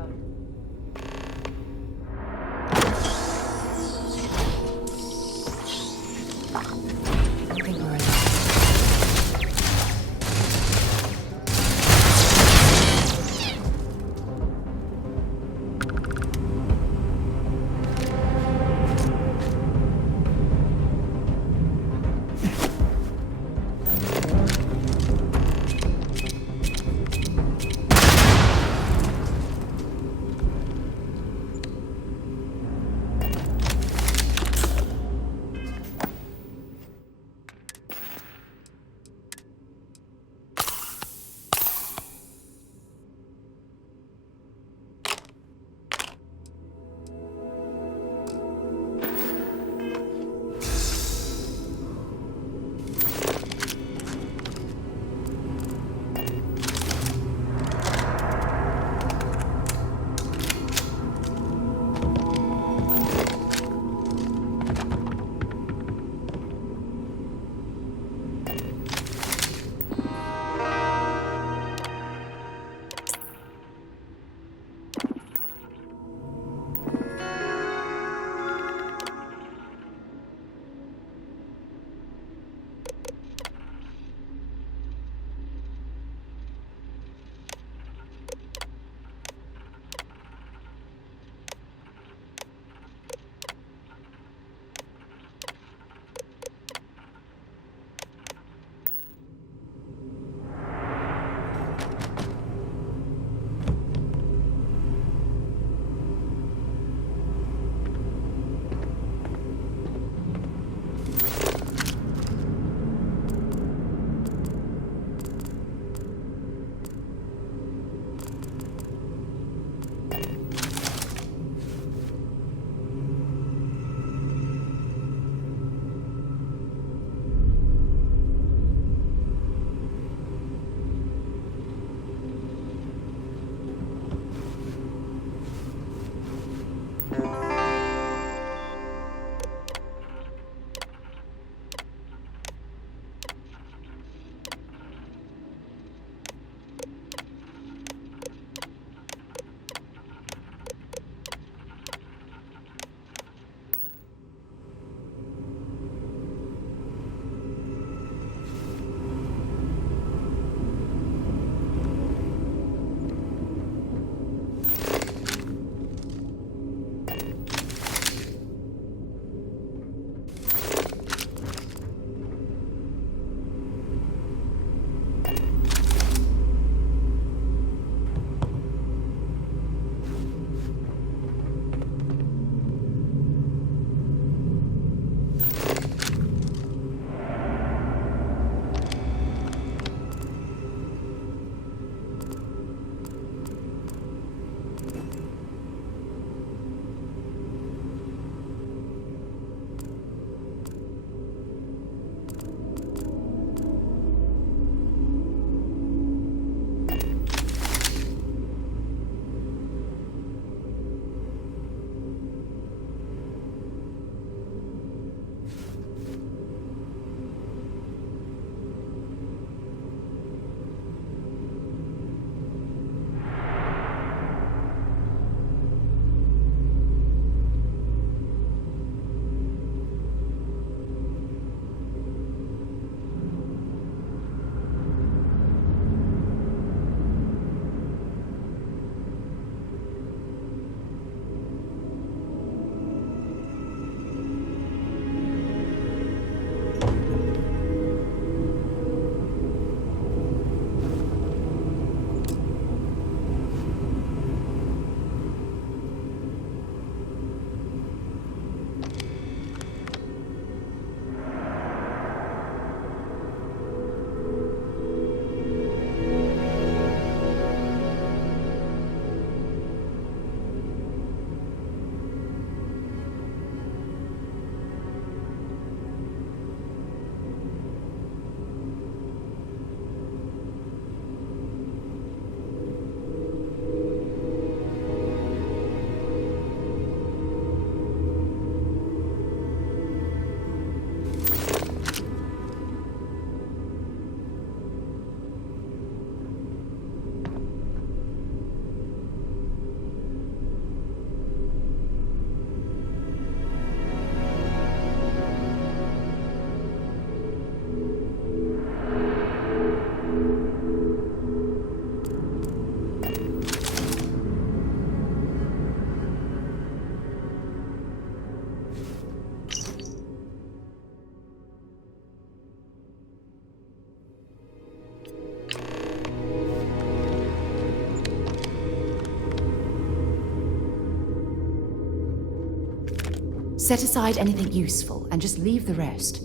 Set aside anything useful and just leave the rest.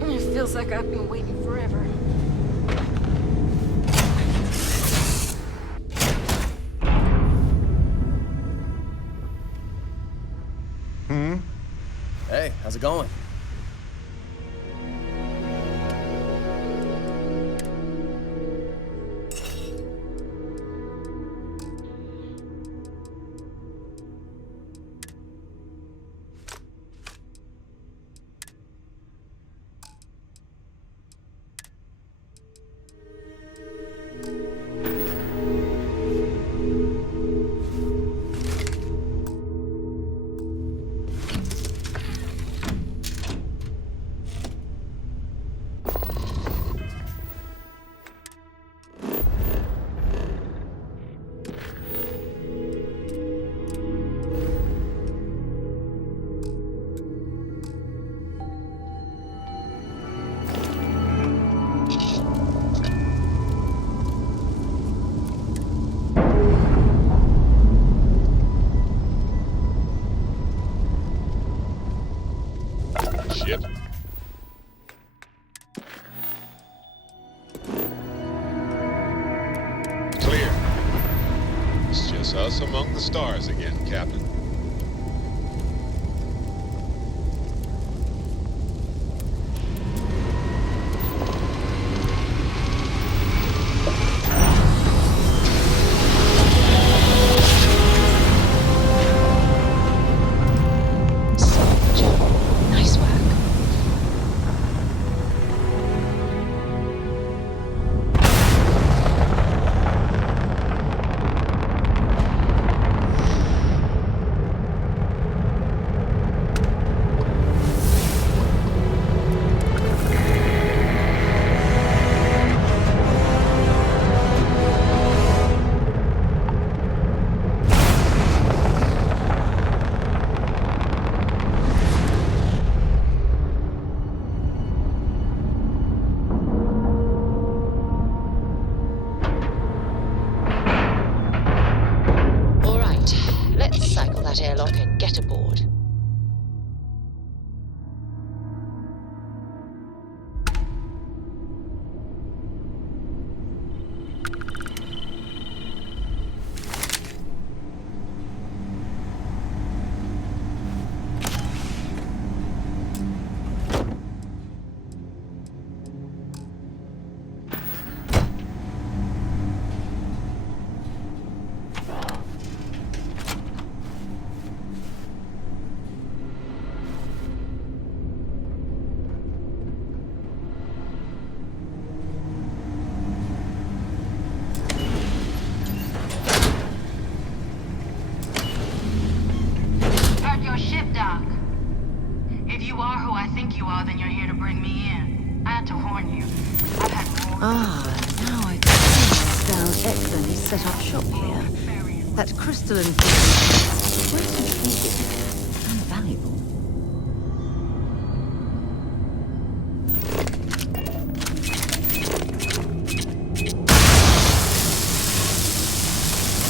It feels like I've been waiting forever. Hey, how's it going? Ship. Clear. It's just us among the stars again, Captain. Nice work. All right, let's cycle that airlock and get aboard. Heard your ship, Doc. If you are who I think you are, then you're here to bring me in. I had to warn you. I've had more. Now I can see down excellently set up shop here. That crystalline is quite intriguing and valuable.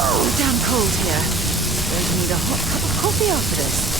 Oh, damn cold here. Going to need a hot cup of coffee after this.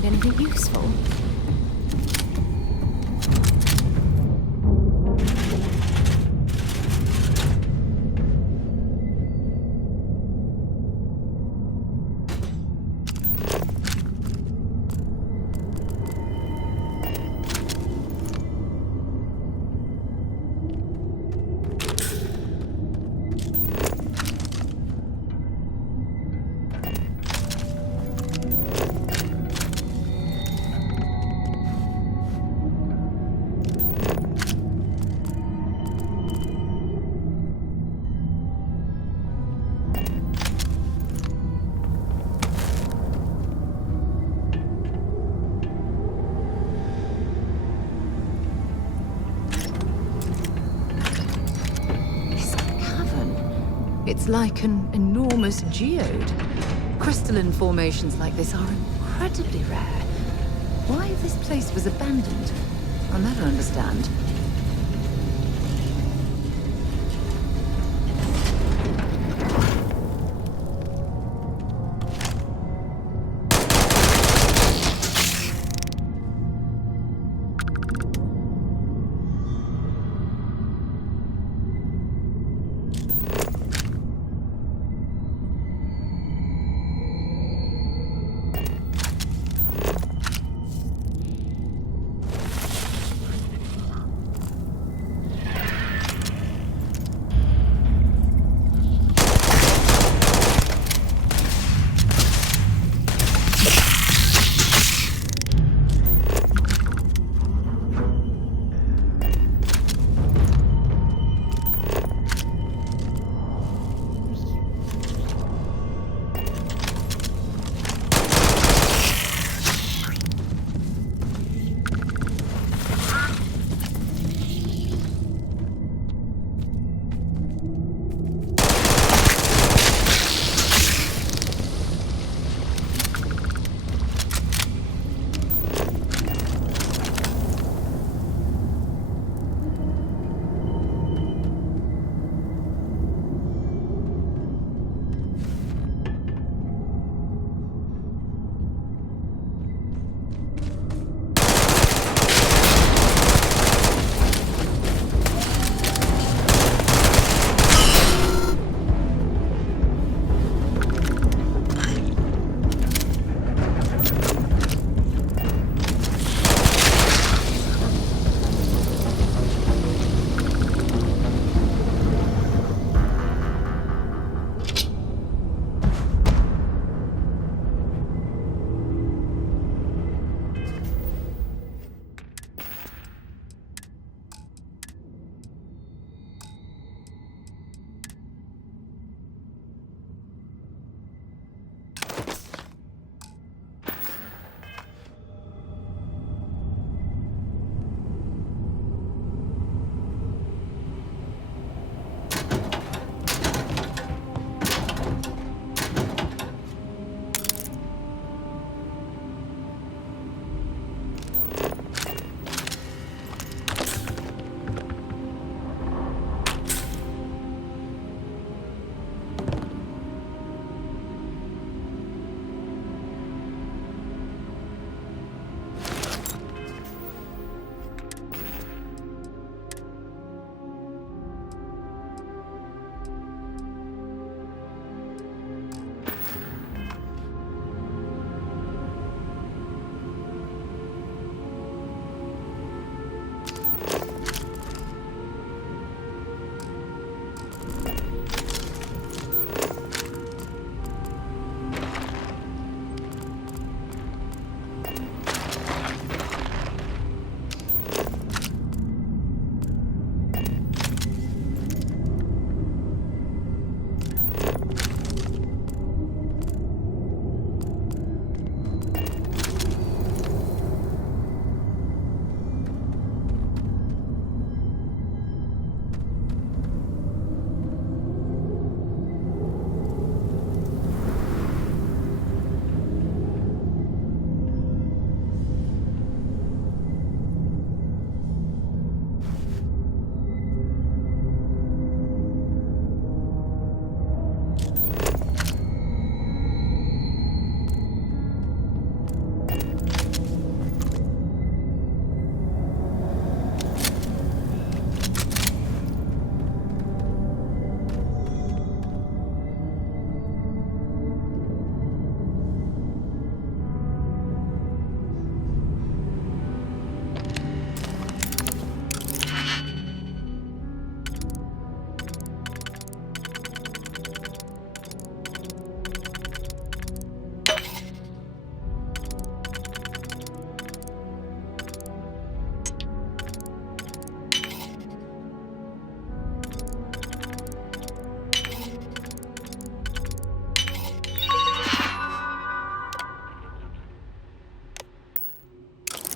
find anything useful. It's like an enormous geode. Crystalline formations like this are incredibly rare. Why this place was abandoned, I'll never understand.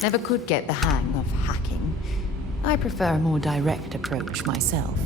Never could get the hang of hacking. I prefer a more direct approach myself.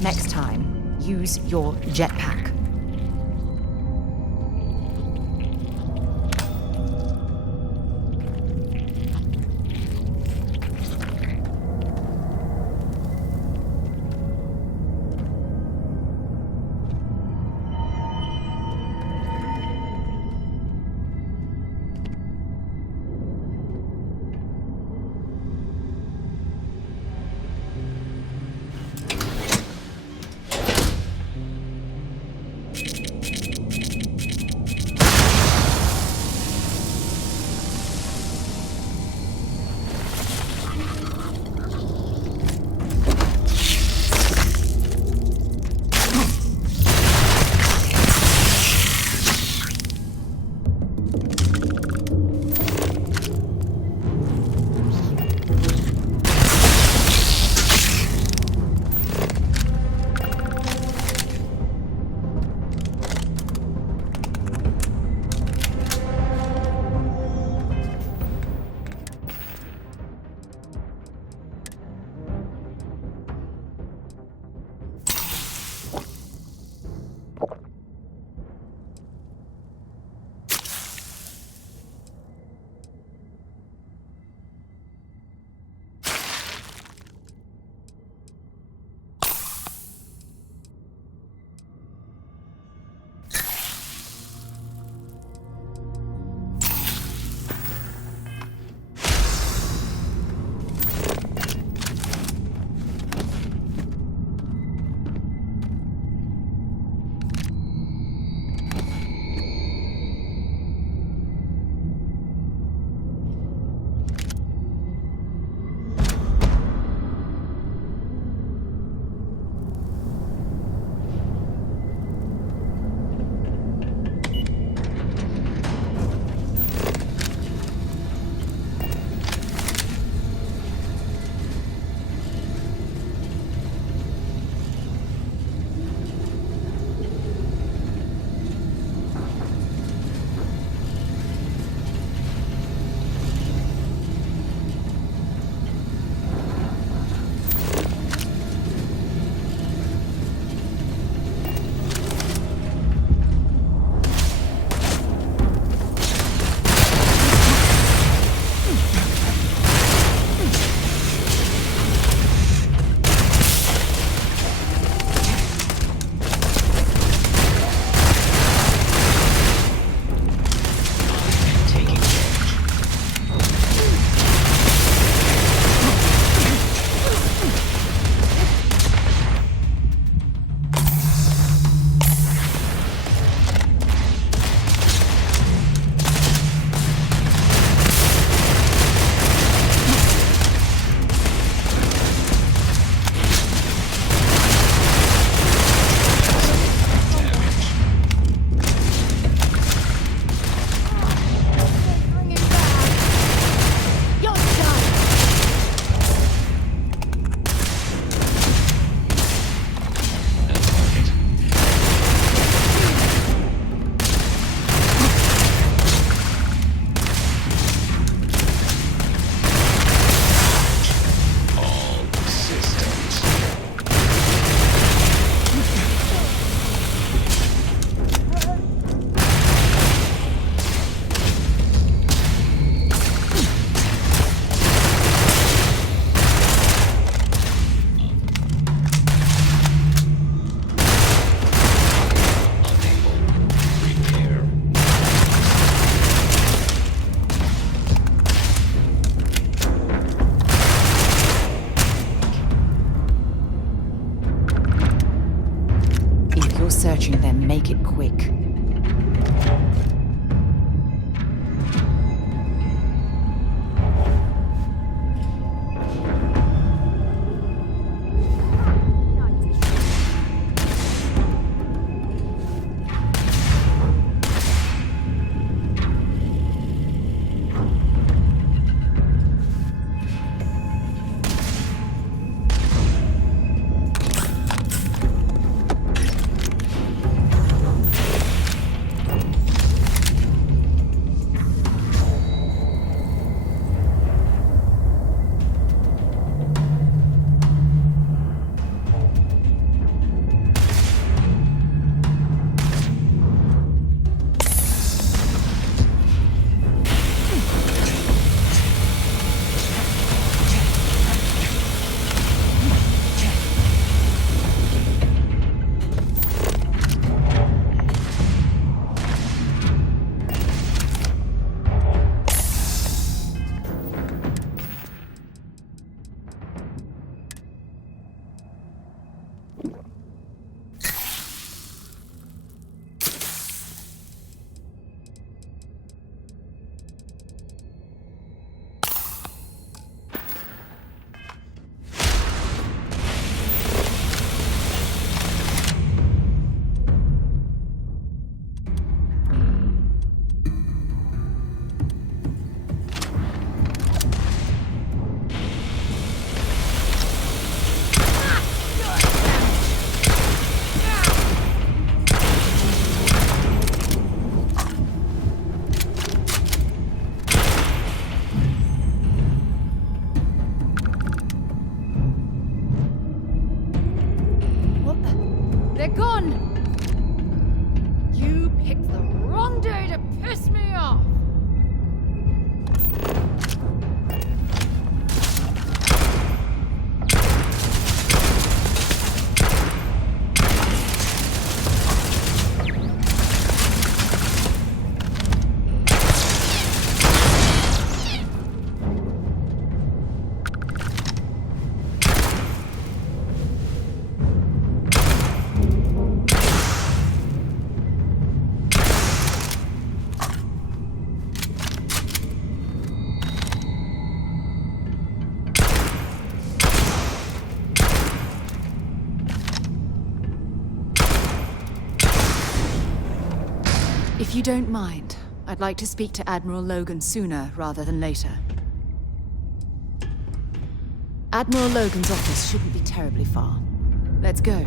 Next time, use your jetpack. you're searching, then make it quick. They're gone! You picked the wrong day to piss me off! If you don't mind, I'd like to speak to Admiral Logan sooner rather than later. Admiral Logan's office shouldn't be terribly far. Let's go.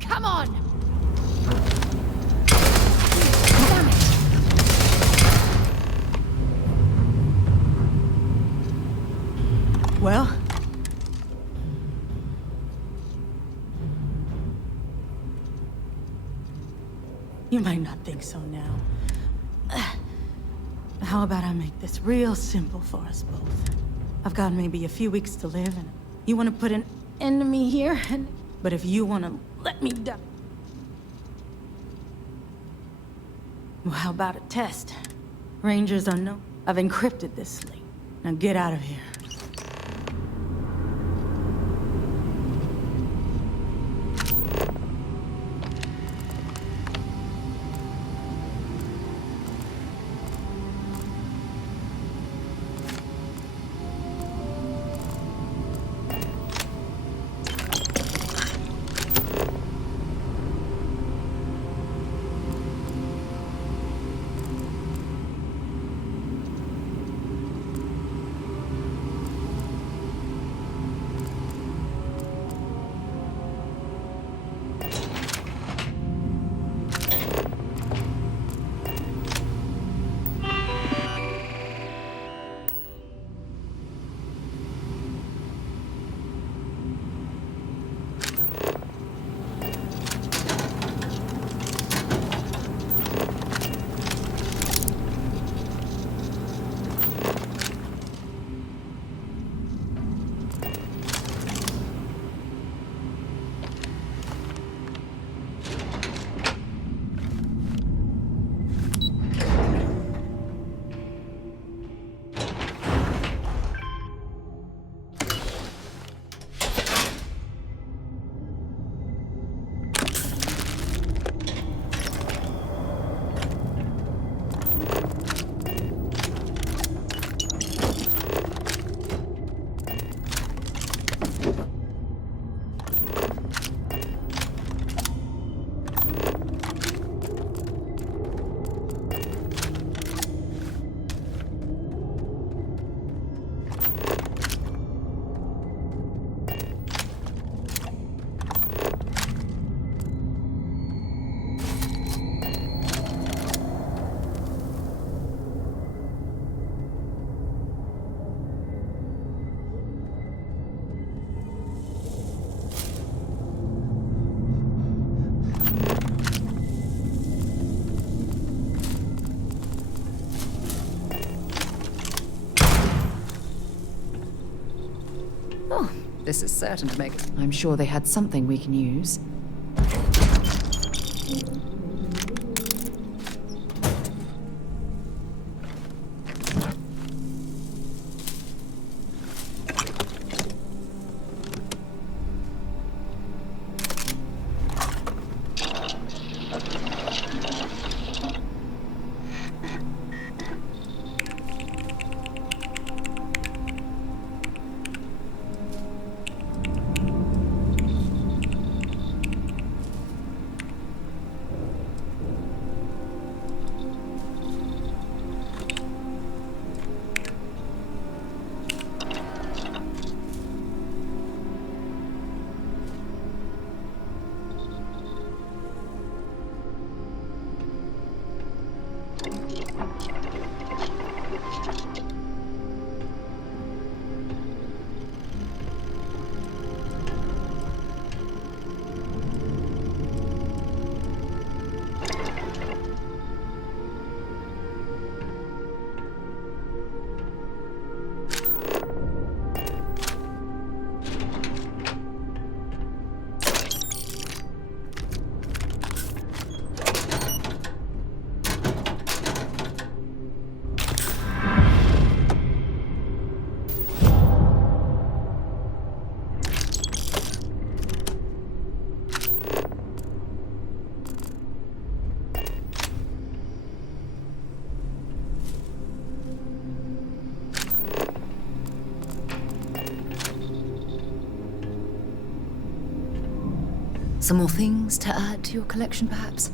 Come on! Damn it! Well? You might not think so now. How about I make this real simple for us both? I've got maybe a few weeks to live, and you want to put an end to me here, but if you want to let me die... Well, how about a test? Rangers unknown. I've encrypted this slate. Now get out of here. Oh, this is certain to make... I'm sure they had something we can use. Some more things to add to your collection, perhaps?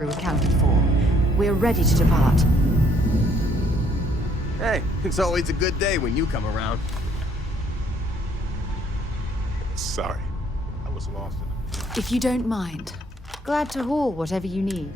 Accounted for. We're ready to depart. Hey, it's always a good day when you come around. Sorry, I was lost in it. If you don't mind, glad to haul whatever you need.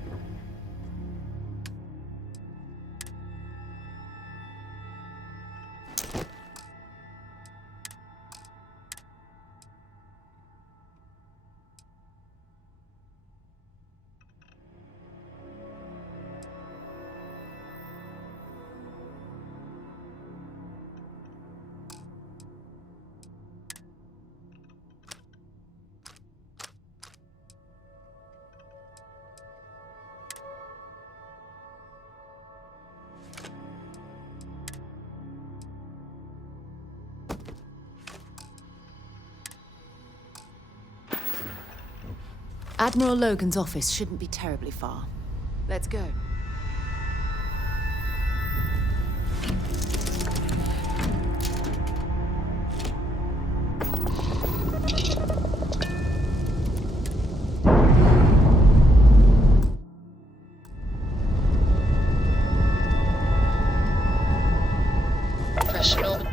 Admiral Logan's office shouldn't be terribly far. Let's go. Professional.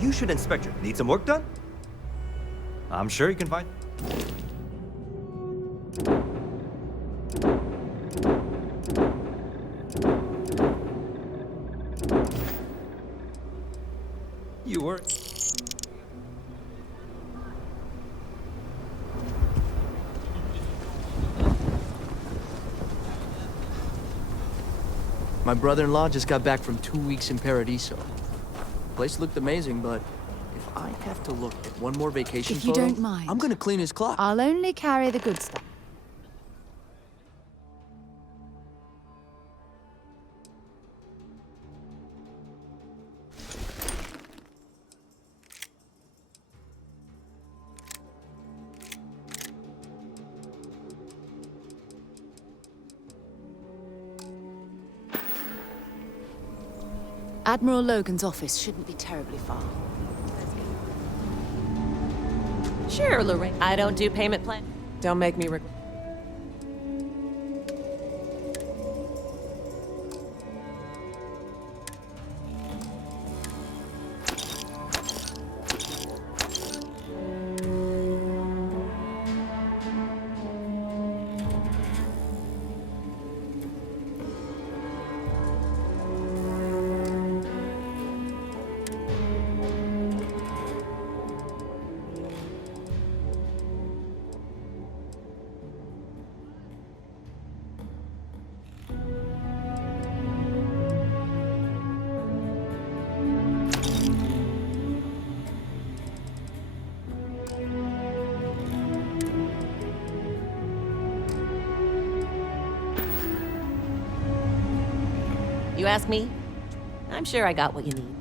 You should, Inspector. Need some work done? I'm sure you can find... You were... My brother-in-law just got back from 2 weeks in Paradiso. Place looked amazing, but if I have to look at one more vacation If you photo, don't mind, I'm gonna clean his clock. I'll only carry the good stuff. Admiral Logan's office shouldn't be terribly far. Sure, Lorraine. I don't do payment plan. Don't make me regret. You ask me? I'm sure I got what you need.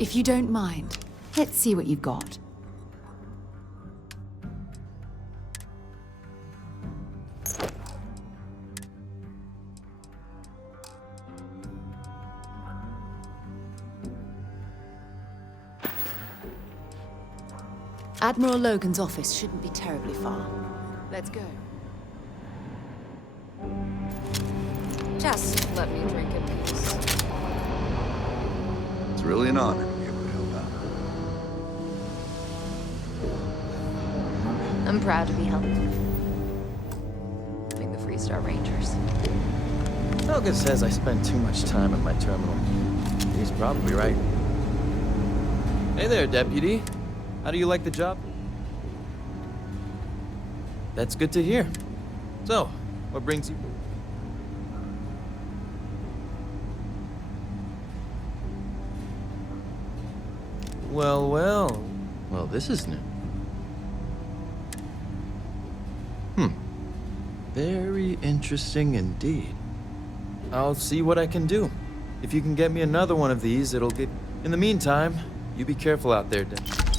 If you don't mind, let's see what you've got. Admiral Logan's office shouldn't be terribly far. Let's go. Just let me drink in peace. It's really an honor to be able to help out. I'm proud to be helping the Freestar Rangers. Helga says I spend too much time at my terminal. He's probably right. Hey there, Deputy. How do you like the job? That's good to hear. So, what brings you... Well, well. Well, this is new. Very interesting indeed. I'll see what I can do. If you can get me another one of these, it'll get... In the meantime, you be careful out there, Dad.